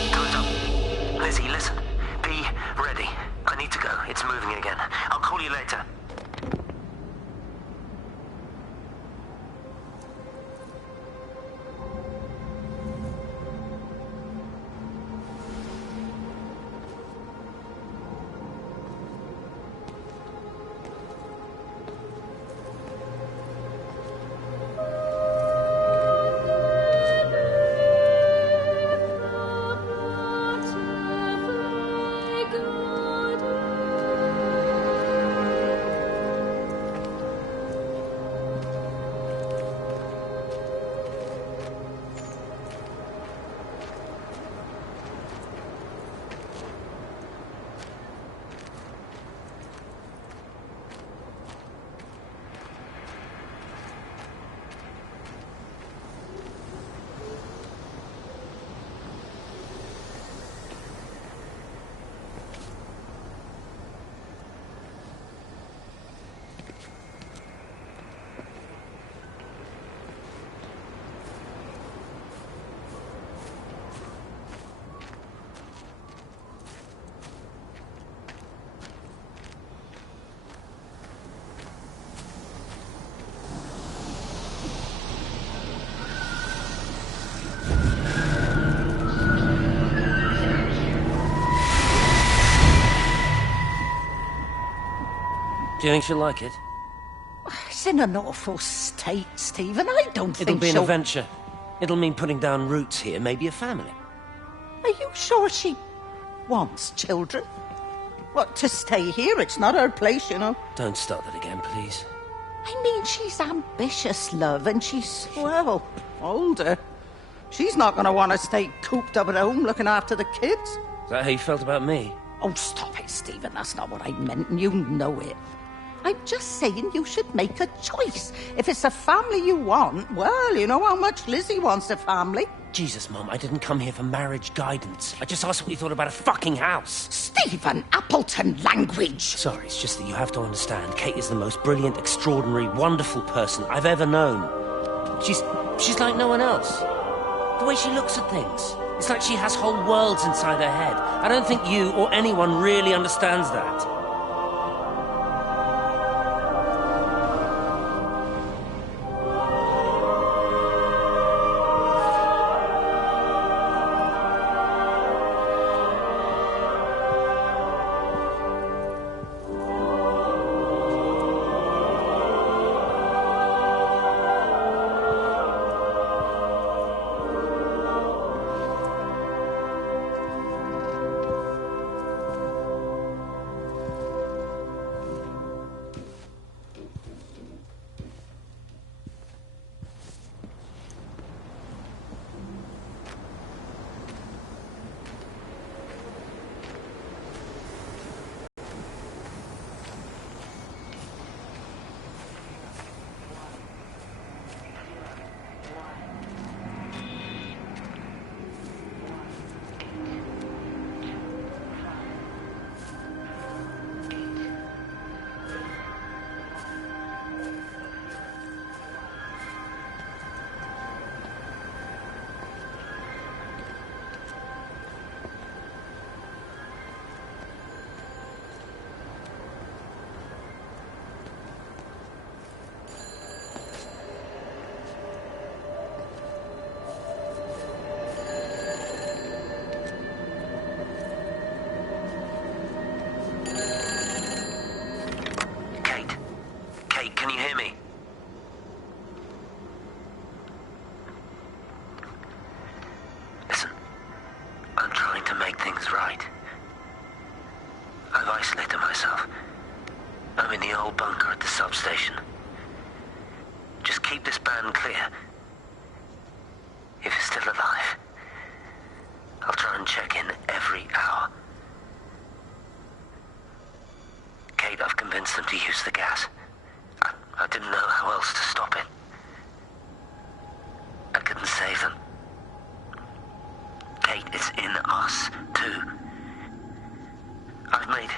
Time's up. Lizzie, listen. Be ready. I need to go. It's moving again. I'll call you later. Do you think she'll like it? It's in an awful state, Stephen. I don't It'll think be an she'll... adventure. It'll mean putting down roots here, maybe a family. Are you sure she wants children? What, to stay here? It's not her place, you know. Don't start that again, please. I mean, she's ambitious, love, and she's, well, older. She's not going to want to stay cooped up at home looking after the kids. Is that how you felt about me? Oh, stop it, Stephen. That's not what I meant, and you know it. I'm just saying you should make a choice. If it's a family you want, well, you know how much Lizzie wants a family. Jesus, Mum, I didn't come here for marriage guidance. I just asked what you thought about a fucking house. Stephen Appleton language. Sorry, it's just that you have to understand. Kate is the most brilliant, extraordinary, wonderful person I've ever known. She's like no one else. The way she looks at things. It's like she has whole worlds inside her head. I don't think you or anyone really understands that. Can you hear me? Listen, I'm trying to make things right. I've isolated myself. I'm in the old bunker at the substation. Just keep this band clear. If it's still alive, I'll try and check in every hour. Kate, I've convinced them to use the gas. I didn't know how else to stop it. I couldn't save them. Kate, it's in us, too. I've made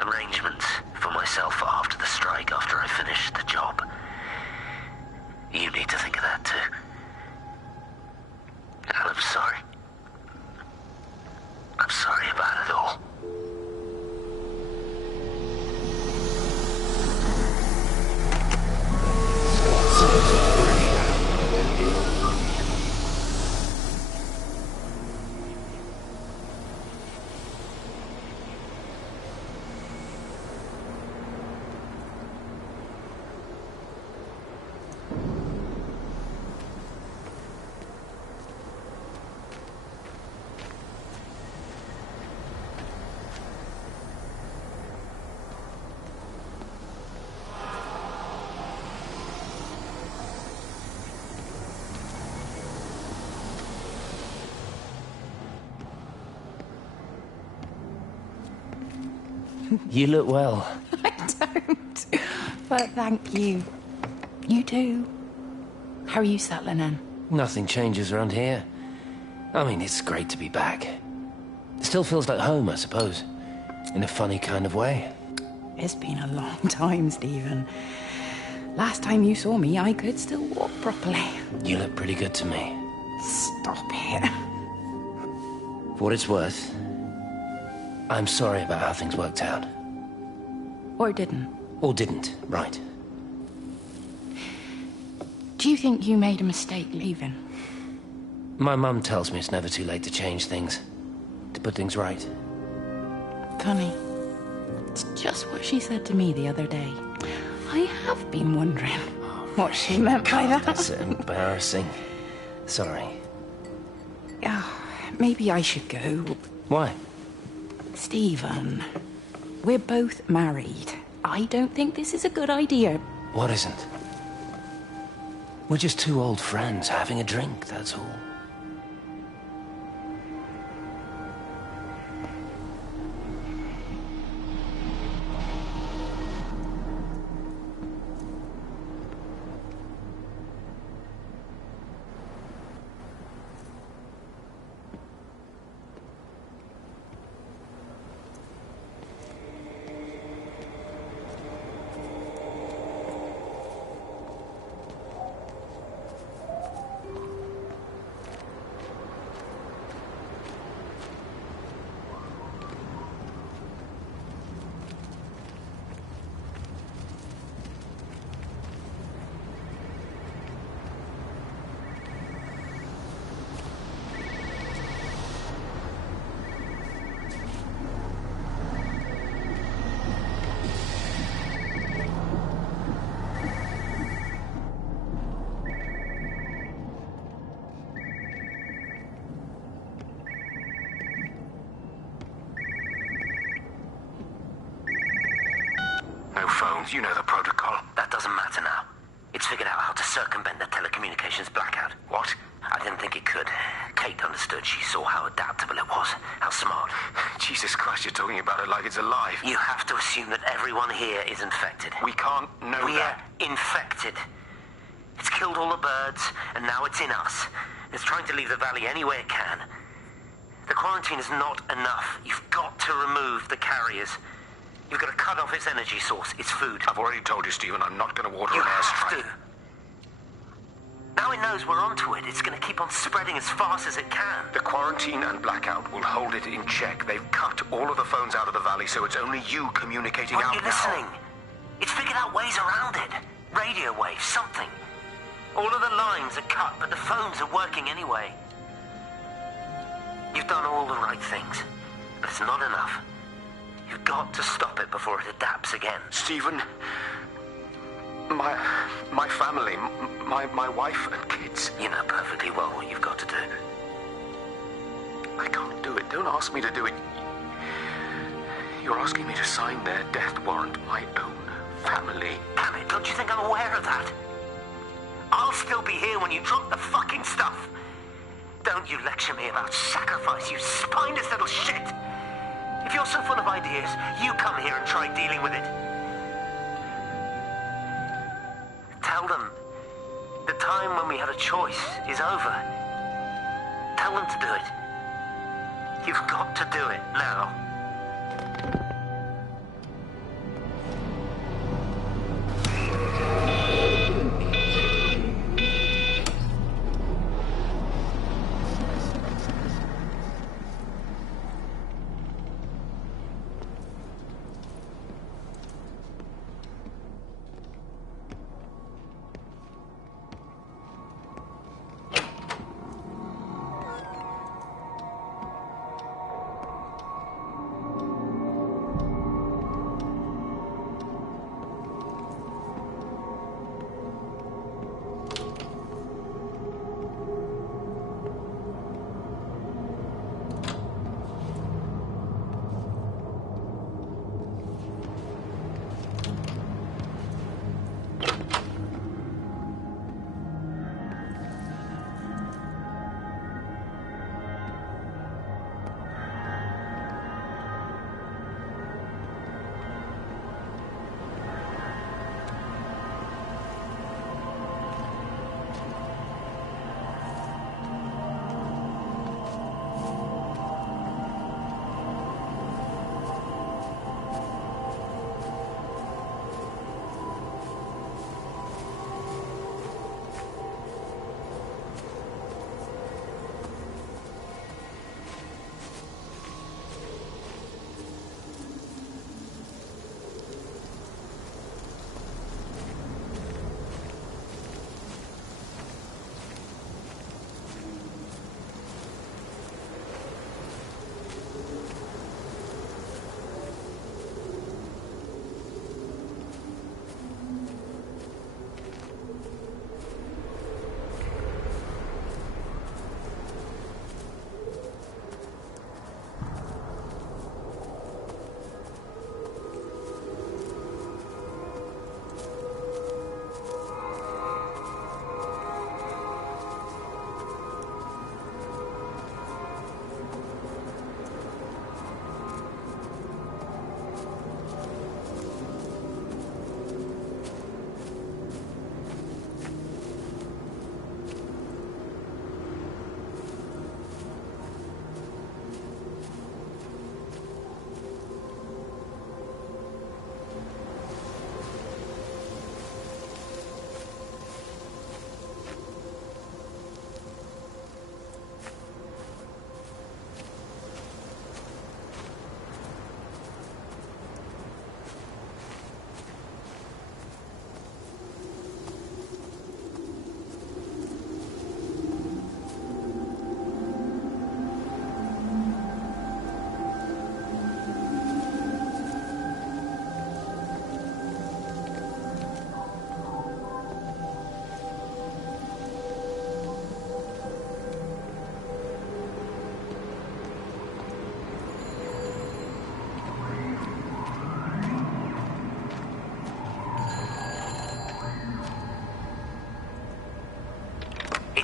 arrangements for myself after the strike, after I finish the job. You need to think of that, too. And I'm sorry. I'm sorry about it all. You look well. I don't. But thank you. You do. How are you settling in? Nothing changes around here. I mean, it's great to be back. It still feels like home, I suppose. In a funny kind of way. It's been a long time, Stephen. Last time you saw me, I could still walk properly. You look pretty good to me. Stop it. For what it's worth, I'm sorry about how things worked out. Or didn't. Or didn't, right. Do you think you made a mistake leaving? My mum tells me it's never too late to change things. To put things right. Funny. It's just what she said to me the other day. I have been wondering what she meant by that. That's embarrassing. Sorry. Maybe I should go. Why? Stephen, we're both married. I don't think this is a good idea. What isn't? We're just two old friends having a drink, that's all. No phones, you know the protocol. That doesn't matter now. It's figured out how to circumvent the telecommunications blackout. What? I didn't think it could. Kate understood. She saw how adaptable it was. How smart. Jesus Christ, you're talking about it like it's alive. You have to assume that everyone here is infected. We can't know that. We're infected. It's killed all the birds, and now it's in us. It's trying to leave the valley any way it can. The quarantine is not enough. You've got to remove the carriers. You've got to cut off its energy source, its food. I've already told you, Stephen, I'm not going to water an airstrike. You have to. Now it knows we're onto it. It's going to keep on spreading as fast as it can. The quarantine and blackout will hold it in check. They've cut all of the phones out of the valley, so it's only you communicating out now. Are you listening? It's figured out ways around it. Radio waves, something. All of the lines are cut, but the phones are working anyway. You've done all the right things, but it's not enough. You've got to stop it before it adapts again. Stephen, my family, my wife and kids. You know perfectly well what you've got to do. I can't do it. Don't ask me to do it. You're asking me to sign their death warrant, my own family. Damn it, don't you think I'm aware of that? I'll still be here when you drop the fucking stuff. Don't you lecture me about sacrifice, you spineless little shit. If you're so full of ideas, you come here and try dealing with it. Tell them the time when we had a choice is over. Tell them to do it. You've got to do it now.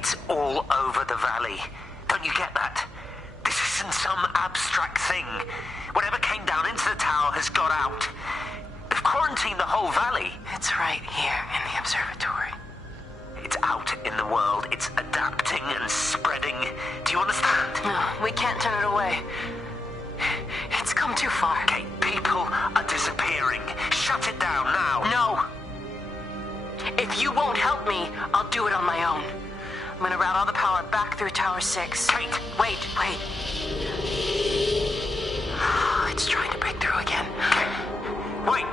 It's all over the valley. Don't you get that? This isn't some abstract thing. Whatever came down into the tower has got out. They've quarantined the whole valley. It's right here in the observatory. It's out in the world. It's adapting and spreading. Do you understand? No, we can't turn it away. It's come too far. Okay, people are disappearing. Shut it down now. No. If you won't help me, I'll do it on my own. I'm gonna route all the power back through Tower 6. Kate! Wait. It's trying to break through again. Wait!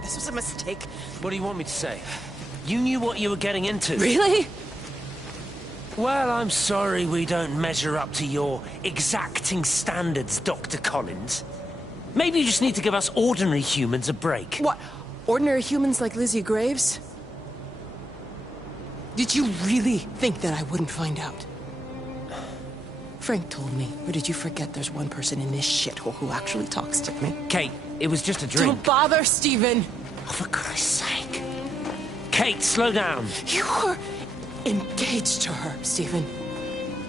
This was a mistake. What do you want me to say? You knew what you were getting into. Really? Well, I'm sorry we don't measure up to your exacting standards, Dr. Collins. Maybe you just need to give us ordinary humans a break. What? Ordinary humans like Lizzie Graves? Did you really think that I wouldn't find out? Frank told me. Or did you forget there's one person in this shithole who actually talks to me? Kate, it was just a drink. Don't bother, Stephen! Oh, for Christ's sake. Kate, slow down. You were engaged to her, Stephen.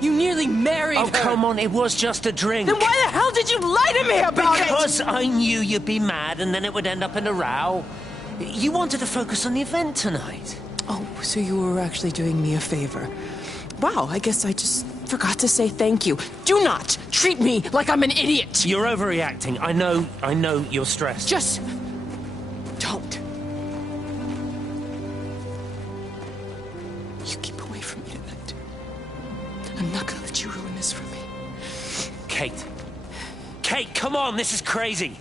You nearly married her. Oh, come on, it was just a drink. Then why the hell did you lie to me about it? Because I knew you'd be mad and then it would end up in a row. You wanted to focus on the event tonight. Oh, so you were actually doing me a favor. Wow, I guess I just forgot to say thank you. Do not treat me like I'm an idiot. You're overreacting. I know you're stressed. Just don't. You keep away from me tonight. I'm not gonna let you ruin this for me. Kate. Kate, come on, this is crazy.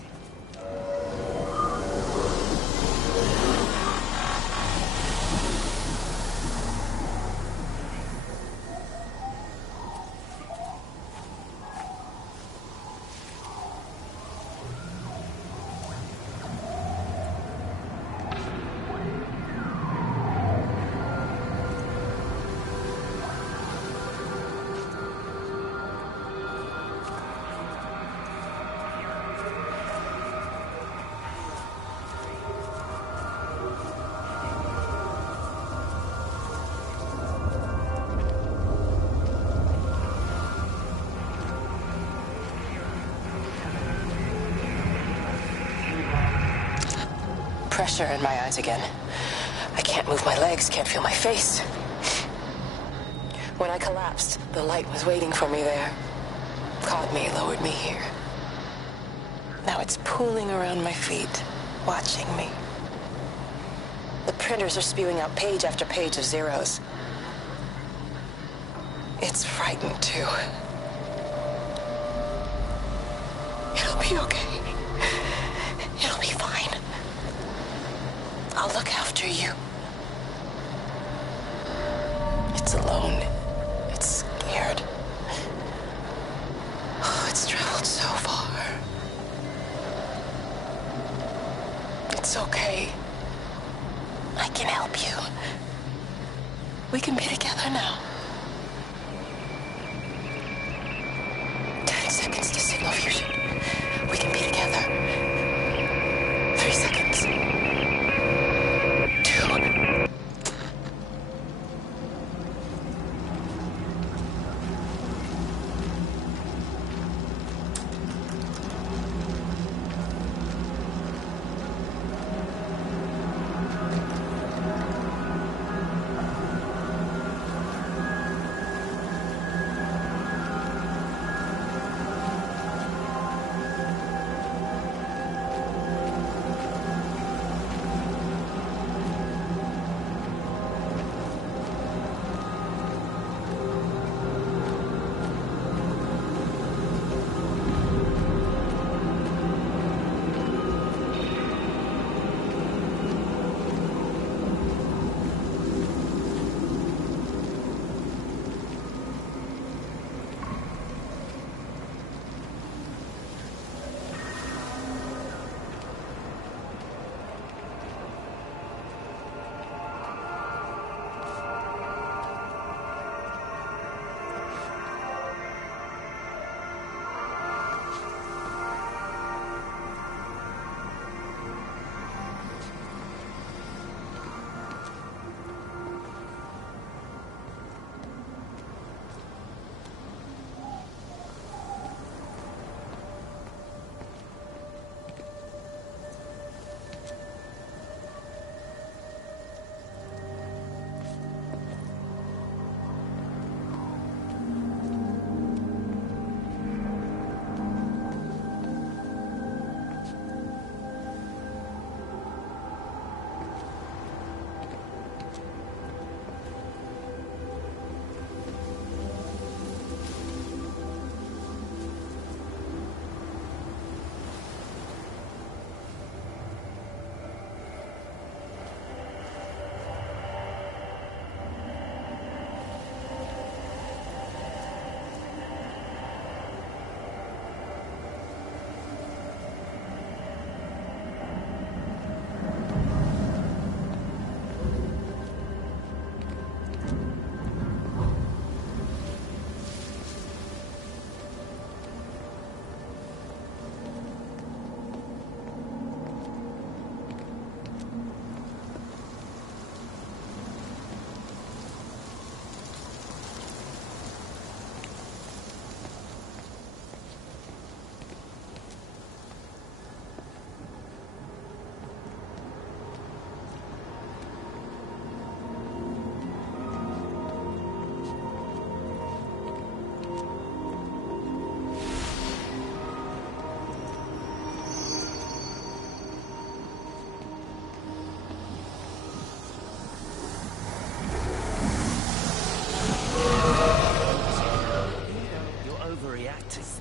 Pressure in my eyes again. I can't move my legs, can't feel my face. When I collapsed, the light was waiting for me there. Caught me, lowered me here. Now it's pooling around my feet, watching me. The printers are spewing out page after page of zeros. It's frightened too. It'll be okay. It'll be fine. I'll look after you. It's alone. It's scared. Oh, it's traveled so far. It's okay. I can help you. We can be together now. 10 seconds to signal fusion. We can be together. 3 seconds. 2.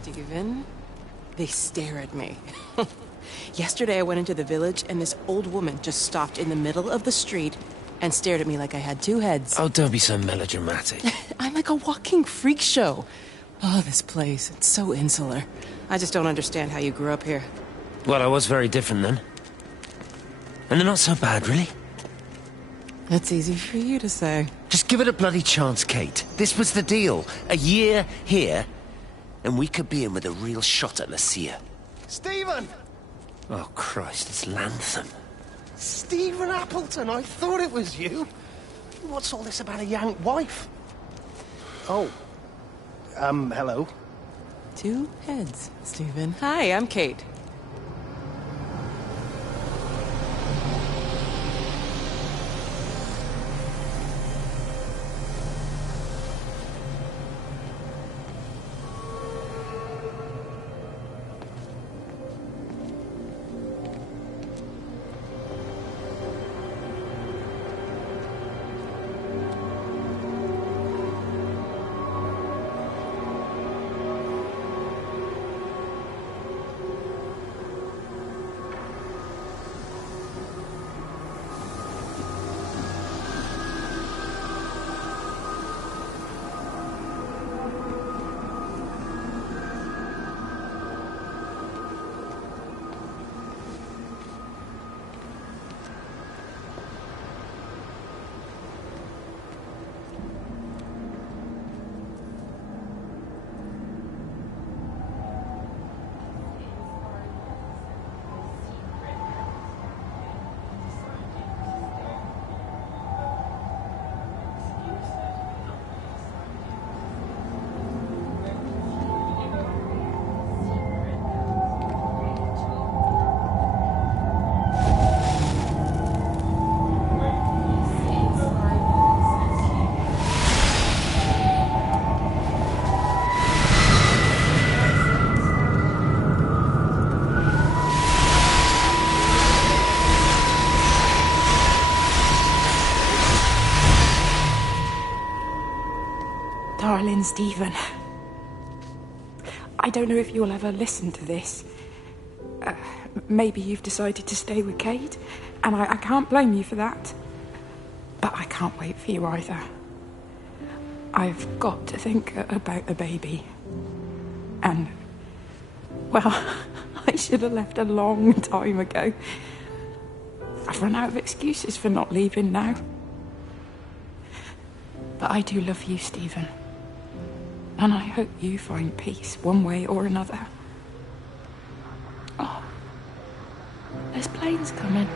Stephen, they stare at me. Yesterday I went into the village and this old woman just stopped in the middle of the street and stared at me like I had 2 heads. Oh, don't be so melodramatic. I'm like a walking freak show. Oh, this place, it's so insular. I just don't understand how you grew up here. Well, I was very different then. And they're not so bad, really. That's easy for you to say. Just give it a bloody chance, Kate. This was the deal. A year here, and we could be in with a real shot at Lucia. Stephen! Oh, Christ, it's Lantham. Stephen Appleton, I thought it was you. What's all this about a Yank wife? Oh. Hello. 2 heads, Stephen. Hi, I'm Kate. Darling Stephen, I don't know if you'll ever listen to this. Maybe you've decided to stay with Kate, and I can't blame you for that. But I can't wait for you either. I've got to think about the baby. And, well, I should have left a long time ago. I've run out of excuses for not leaving now. But I do love you, Stephen. And I hope you find peace one way or another. Oh, there's planes coming.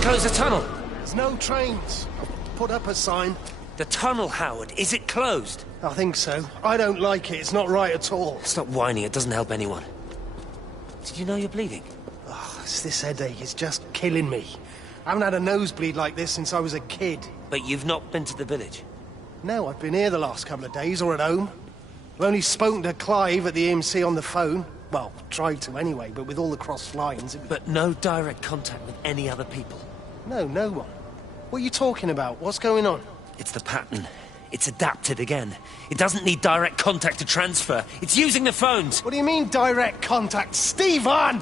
Close the tunnel. There's no trains. I've put up a sign. The tunnel, Howard, is it closed? I think so. I don't like it. It's not right at all. Stop whining. It doesn't help anyone. Did you know you're bleeding? Oh, it's this headache. It's just killing me. I haven't had a nosebleed like this since I was a kid. But you've not been to the village? No, I've been here the last couple of days, or at home. I've only spoken to Clive at the EMC on the phone. Well, tried to anyway, but with all the cross lines... But no direct contact with any other people? No, no one. What are you talking about? What's going on? It's the pattern. It's adapted again. It doesn't need direct contact to transfer. It's using the phones. What do you mean, direct contact? Stephen!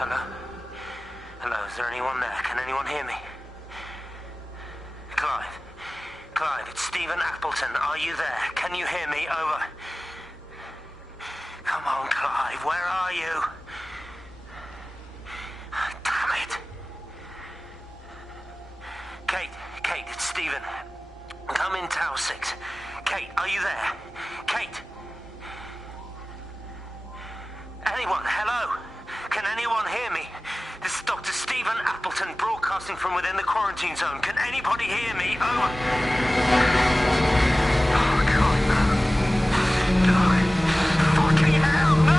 Hello? Hello, is there anyone there? Can anyone hear me? Clive? Clive, it's Stephen Appleton. Are you there? Can you hear me? Over. Come on, Clive, where are you? Damn it. Kate, it's Stephen. Come in Tower 6. Kate, are you there? Kate? Anyone? Hello? Can anyone hear me? This is Dr. Stephen Appleton broadcasting from within the quarantine zone. Can anybody hear me? Over. Oh, God, no. No. Fucking hell, no!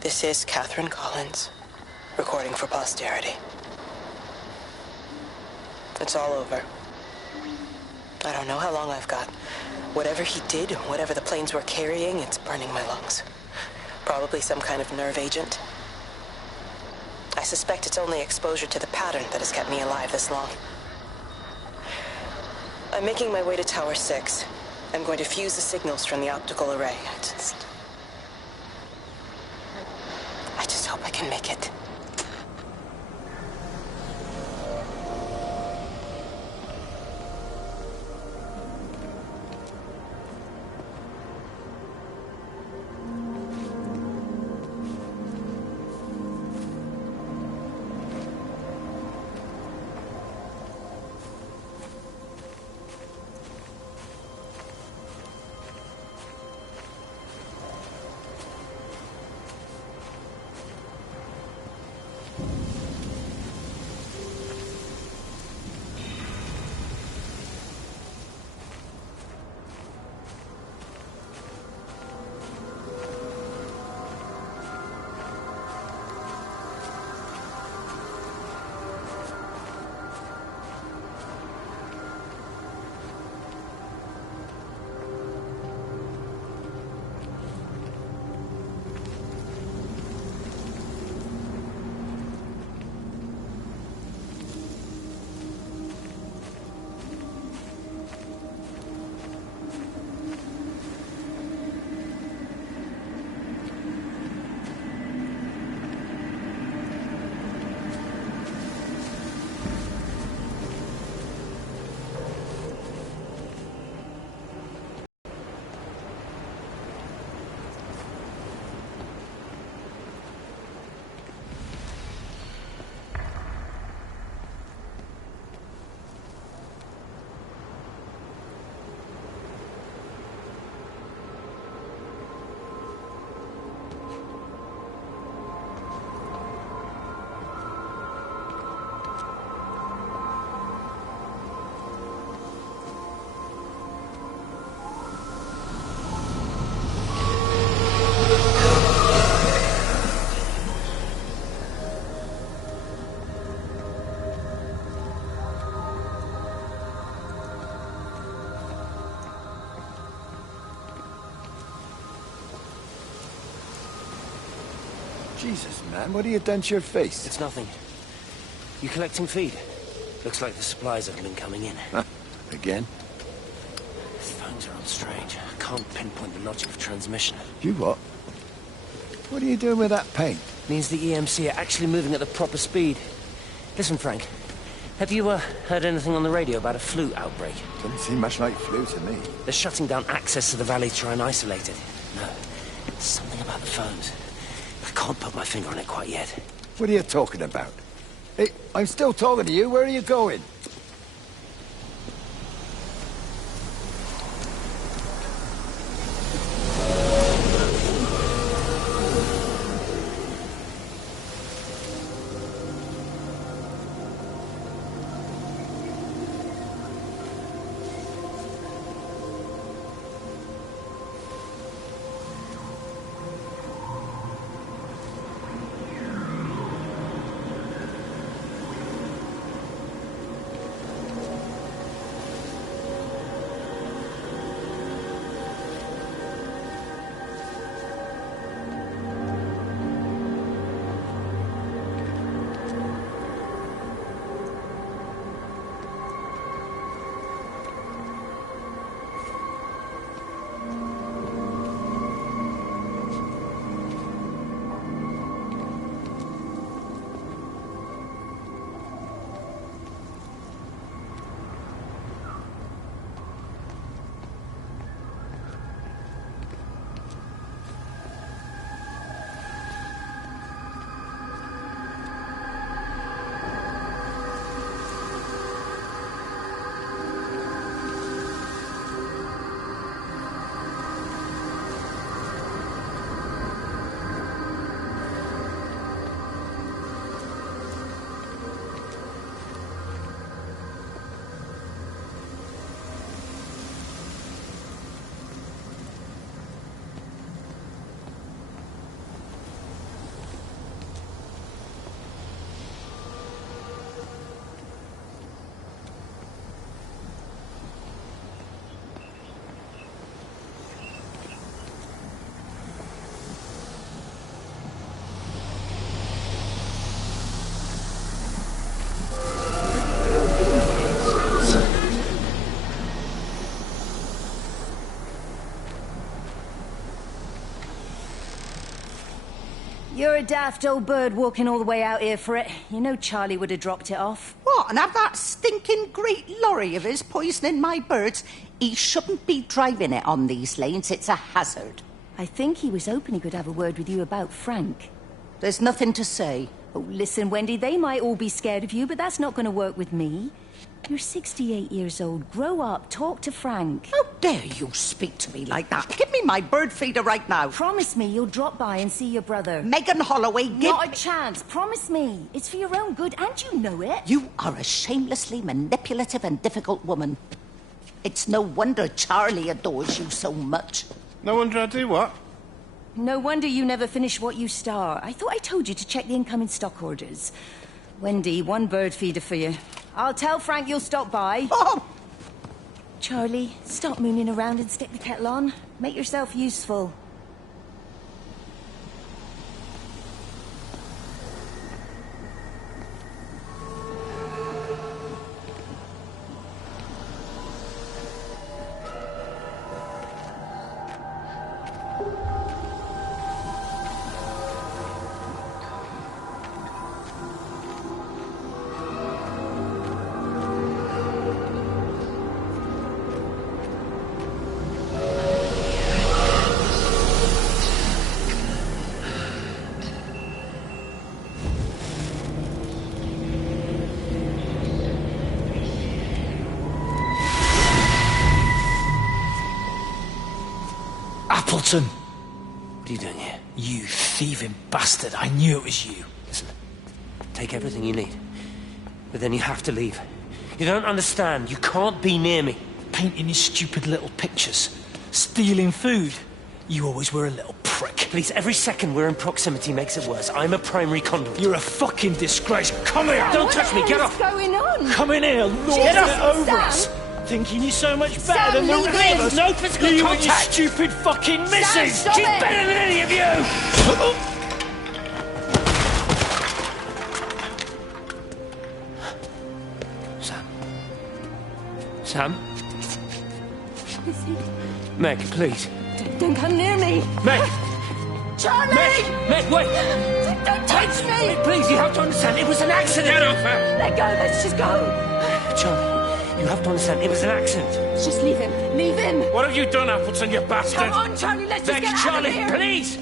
This is Catherine Collins, recording for posterity. It's all over. I don't know how long I've got. Whatever he did, whatever the planes were carrying, it's burning my lungs. Probably some kind of nerve agent. I suspect it's only exposure to the pattern that has kept me alive this long. I'm making my way to Tower 6. I'm going to fuse the signals from the optical array. I just hope I can make it. Jesus, man, what have you done to your face? It's nothing. You collecting feed? Looks like the supplies haven't been coming in. Huh. Again? These phones are all strange. I can't pinpoint the logic of transmission. You what? What are you doing with that paint? Means the EMC are actually moving at the proper speed. Listen, Frank, have you heard anything on the radio about a flu outbreak? Doesn't seem much like flu to me. They're shutting down access to the valley to try and isolate it. No, something about the phones. I can't put my finger on it quite yet. What are you talking about? Hey, I'm still talking to you. Where are you going? You're a daft old bird walking all the way out here for it. You know Charlie would have dropped it off. What, and have that stinking great lorry of his poisoning my birds? He shouldn't be driving it on these lanes. It's a hazard. I think he was hoping he could have a word with you about Frank. There's nothing to say. Oh, listen, Wendy, they might all be scared of you, but that's not going to work with me. You're 68 years old. Grow up. Talk to Frank. How dare you speak to me like that? Give me my bird feeder right now. Promise me you'll drop by and see your brother. Megan Holloway, give Not a chance. Promise me. It's for your own good, and you know it. You are a shamelessly manipulative and difficult woman. It's no wonder Charlie adores you so much. No wonder I do what? No wonder you never finish what you start. I thought I told you to check the incoming stock orders. Wendy, one bird feeder for you. I'll tell Frank you'll stop by. Oh! Charlie, stop mooning around and stick the kettle on. Make yourself useful. Appleton! What are you doing here? You thieving bastard. I knew it was you. Listen, take everything you need. But then you have to leave. You don't understand. You can't be near me. Painting your stupid little pictures. Stealing food. You always were a little prick. Please, every second we're in proximity makes it worse. I'm a primary conduit. You're a fucking disgrace. Come here! Don't touch me, get off! What's going on? Come in here, lording it over us! Thinking you're so much better than the leave rest him. of us. No physical you contact. and your stupid fucking missus! stop She's it. better than any of you! Sam? Meg, please. Don't come near me. Meg! Charlie! Meg, wait! Don't touch me! Meg, please, you have to understand, it was an accident! Get off her! Let go, let's just go. Charlie, you have to understand, it was an accident. Just leave him. Leave him. What have you done, Appleton, you bastard? Come on, Charlie, let's just Meg, get out Charlie, of here. please!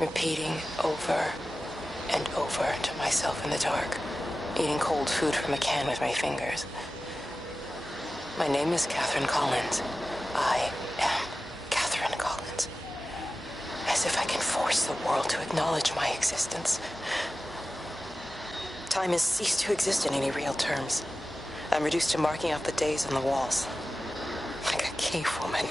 Repeating over and over to myself in the dark, eating cold food from a can with my fingers. My name is Catherine Collins. I am Catherine Collins. As if I can force the world to acknowledge my existence. Time has ceased to exist in any real terms. I'm reduced to marking out the days on the walls. Like a cave woman.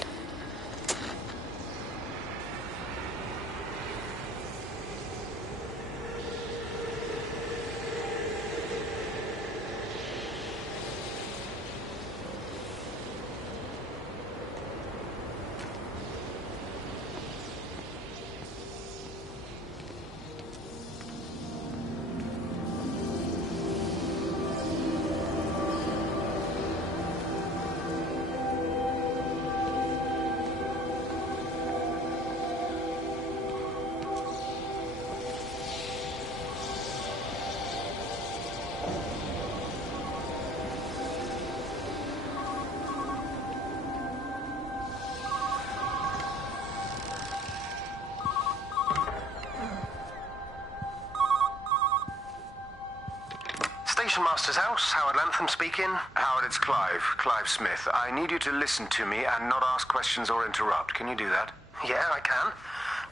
Station Master's house, Howard Lantham speaking. Howard, it's Clive. Clive Smith. I need you to listen to me and not ask questions or interrupt. Can you do that? Yeah, I can.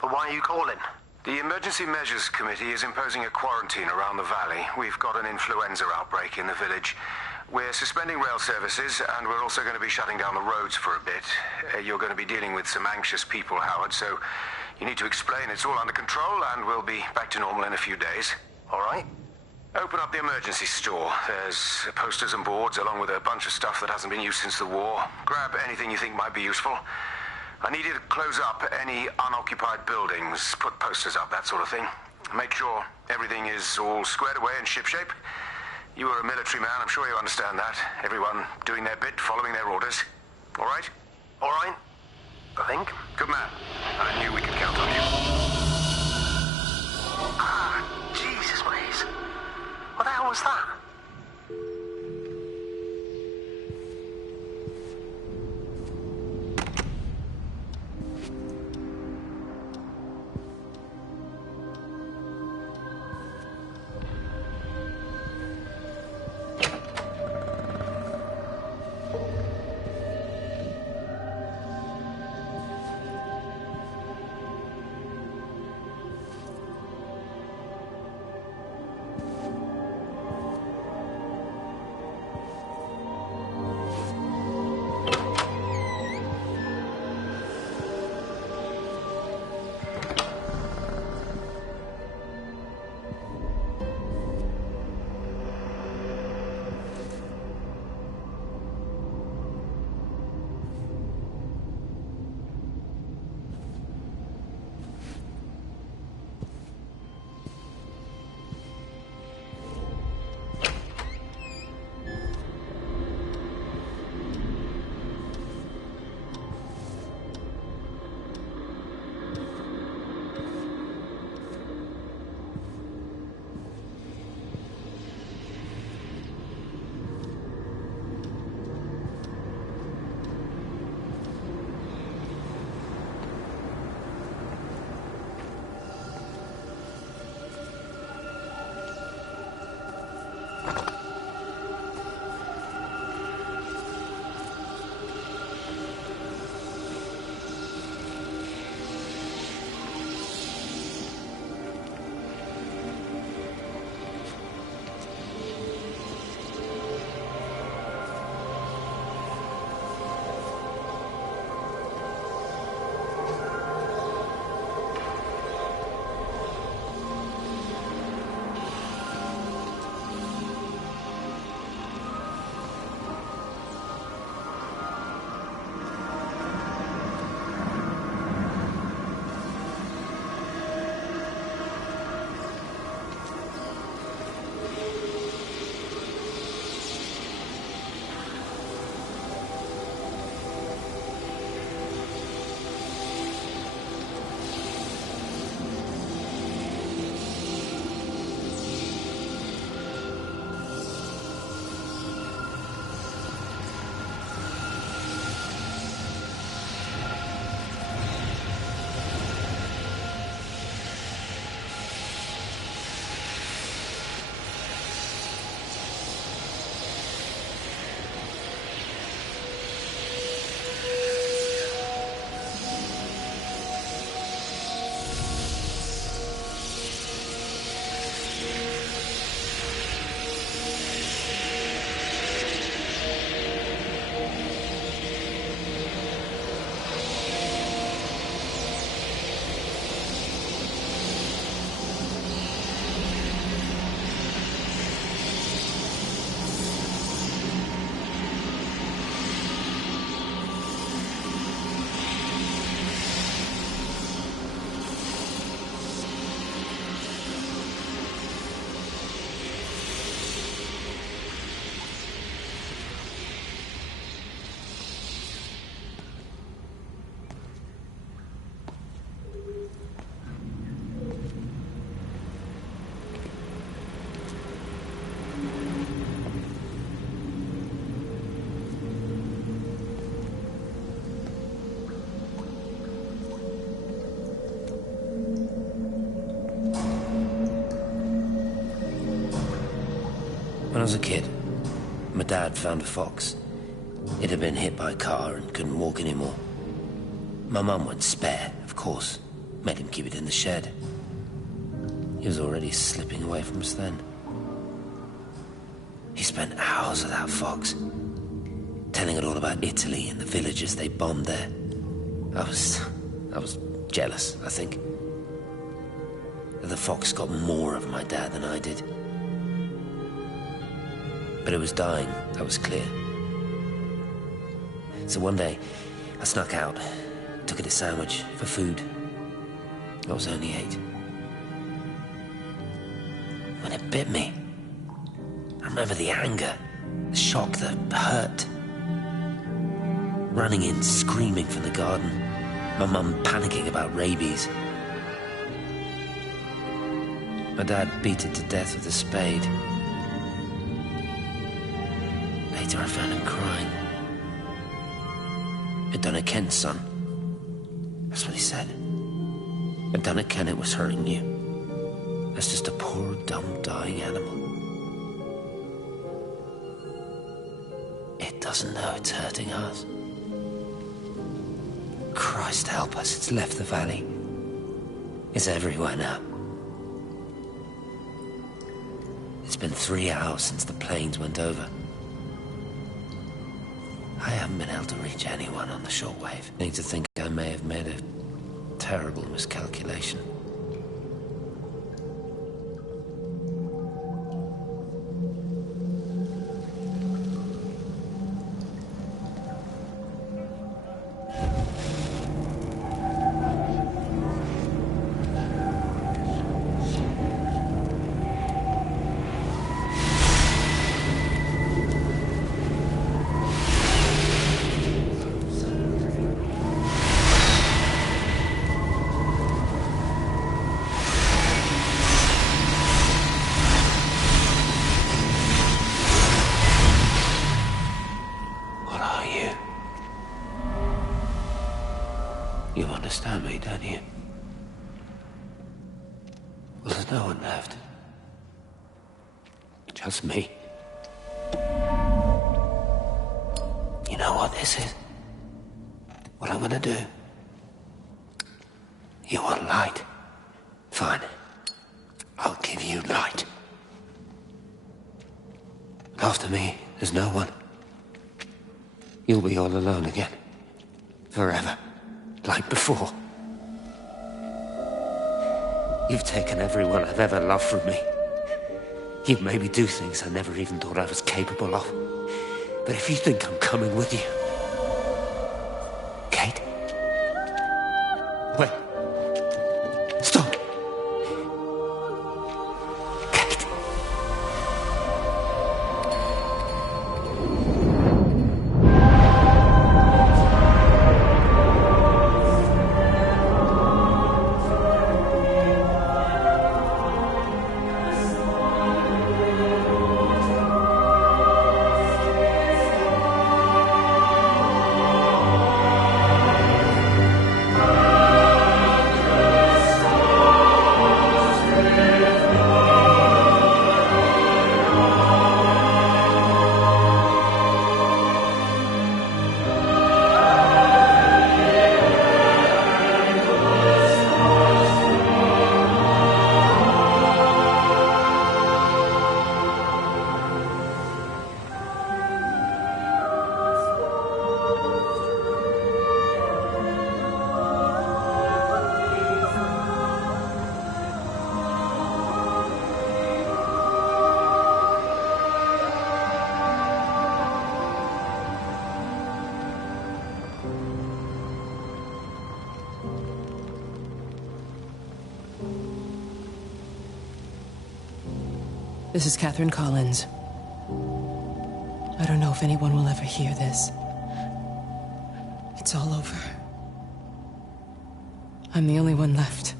But why are you calling? The Emergency Measures Committee is imposing a quarantine around the valley. We've got an influenza outbreak in the village. We're suspending rail services, and we're also going to be shutting down the roads for a bit. You're going to be dealing with some anxious people, Howard, so you need to explain it's all under control, and we'll be back to normal in a few days. All right. Open up the emergency store. There's posters and boards, along with a bunch of stuff that hasn't been used since the war. Grab anything you think might be useful. I need you to close up any unoccupied buildings, put posters up, that sort of thing. Make sure everything is all squared away and shipshape. You were a military man, I'm sure you understand that. Everyone doing their bit, following their orders. All right? All right. I think. Good man. I knew we could count on you. Ah, Jesus, please. What the hell was that? I was a kid, my dad found a fox. It had been hit by a car and couldn't walk anymore. My mum went spare, of course. Made him keep it in the shed. He was already slipping away from us then. He spent hours with that fox, telling it all about Italy and the villages they bombed there. I was jealous, I think. The fox got more of my dad than I did. But it was dying, that was clear. So one day, I snuck out, took it a sandwich for food. I was only 8. When it bit me, I remember the anger, the shock, the hurt. Running in, screaming from the garden, my mum panicking about rabies. My dad beat it to death with a spade. Later I found him crying. I'd done it, Ken's son. That's what he said. I'd done it, Ken, it was hurting you. That's just a poor, dumb, dying animal. It doesn't know it's hurting us. Christ help us, it's left the valley. It's everywhere now. It's been 3 hours since the planes went over. I haven't been able to reach anyone on the shortwave. I need to think I may have made a terrible miscalculation. You understand me, don't you? Well, there's no one left. Just me. You know what this is? What I'm gonna do? You want light? Fine. I'll give you light. After me, there's no one. You'll be all alone again. Forever. Like before. You've taken everyone I've ever loved from me. You've made me do things I never even thought I was capable of. But if you think I'm coming with you... Kate? Wait. Stop. Kate. This is Catherine Collins. I don't know if anyone will ever hear this. It's all over. I'm the only one left.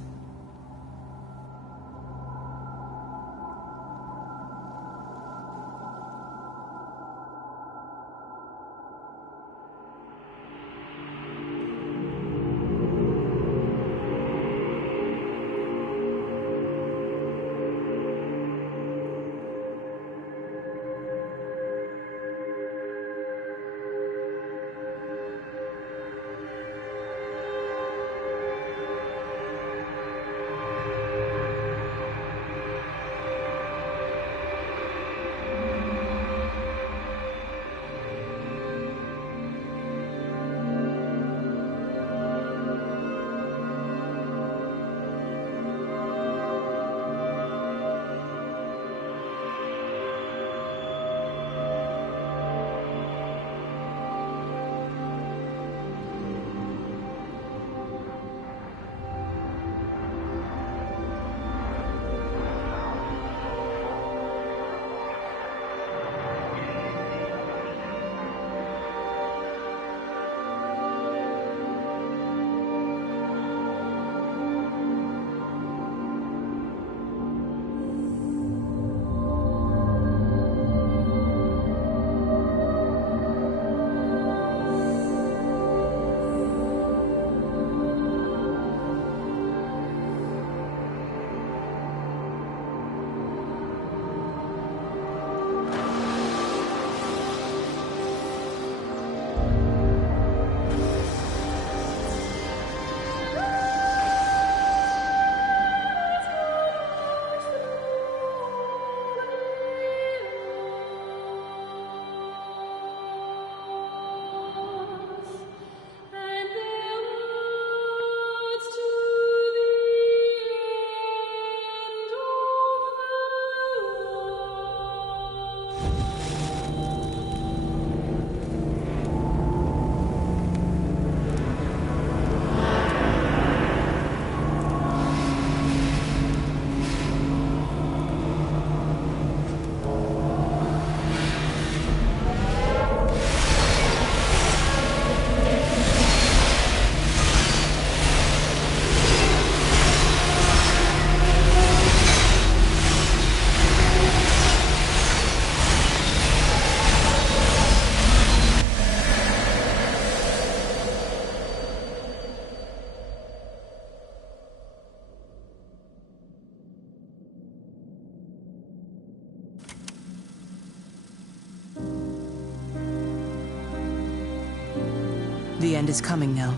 The end is coming now.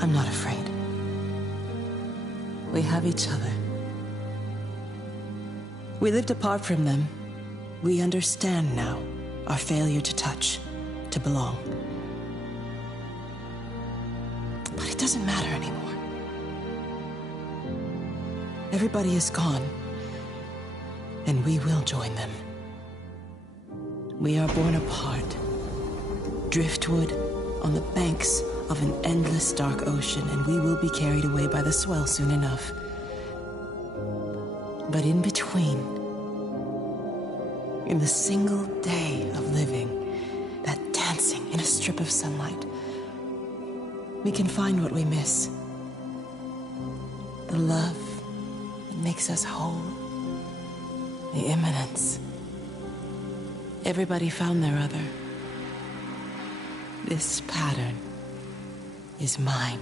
I'm not afraid. We have each other. We lived apart from them. We understand now our failure to touch, to belong. But it doesn't matter anymore. Everybody is gone, and we will join them. We are born apart, driftwood on the banks of an endless dark ocean, and we will be carried away by the swell soon enough. But in between, in the single day of living, that dancing in a strip of sunlight, we can find what we miss. The love that makes us whole. The imminence. Everybody found their other. This pattern is mine.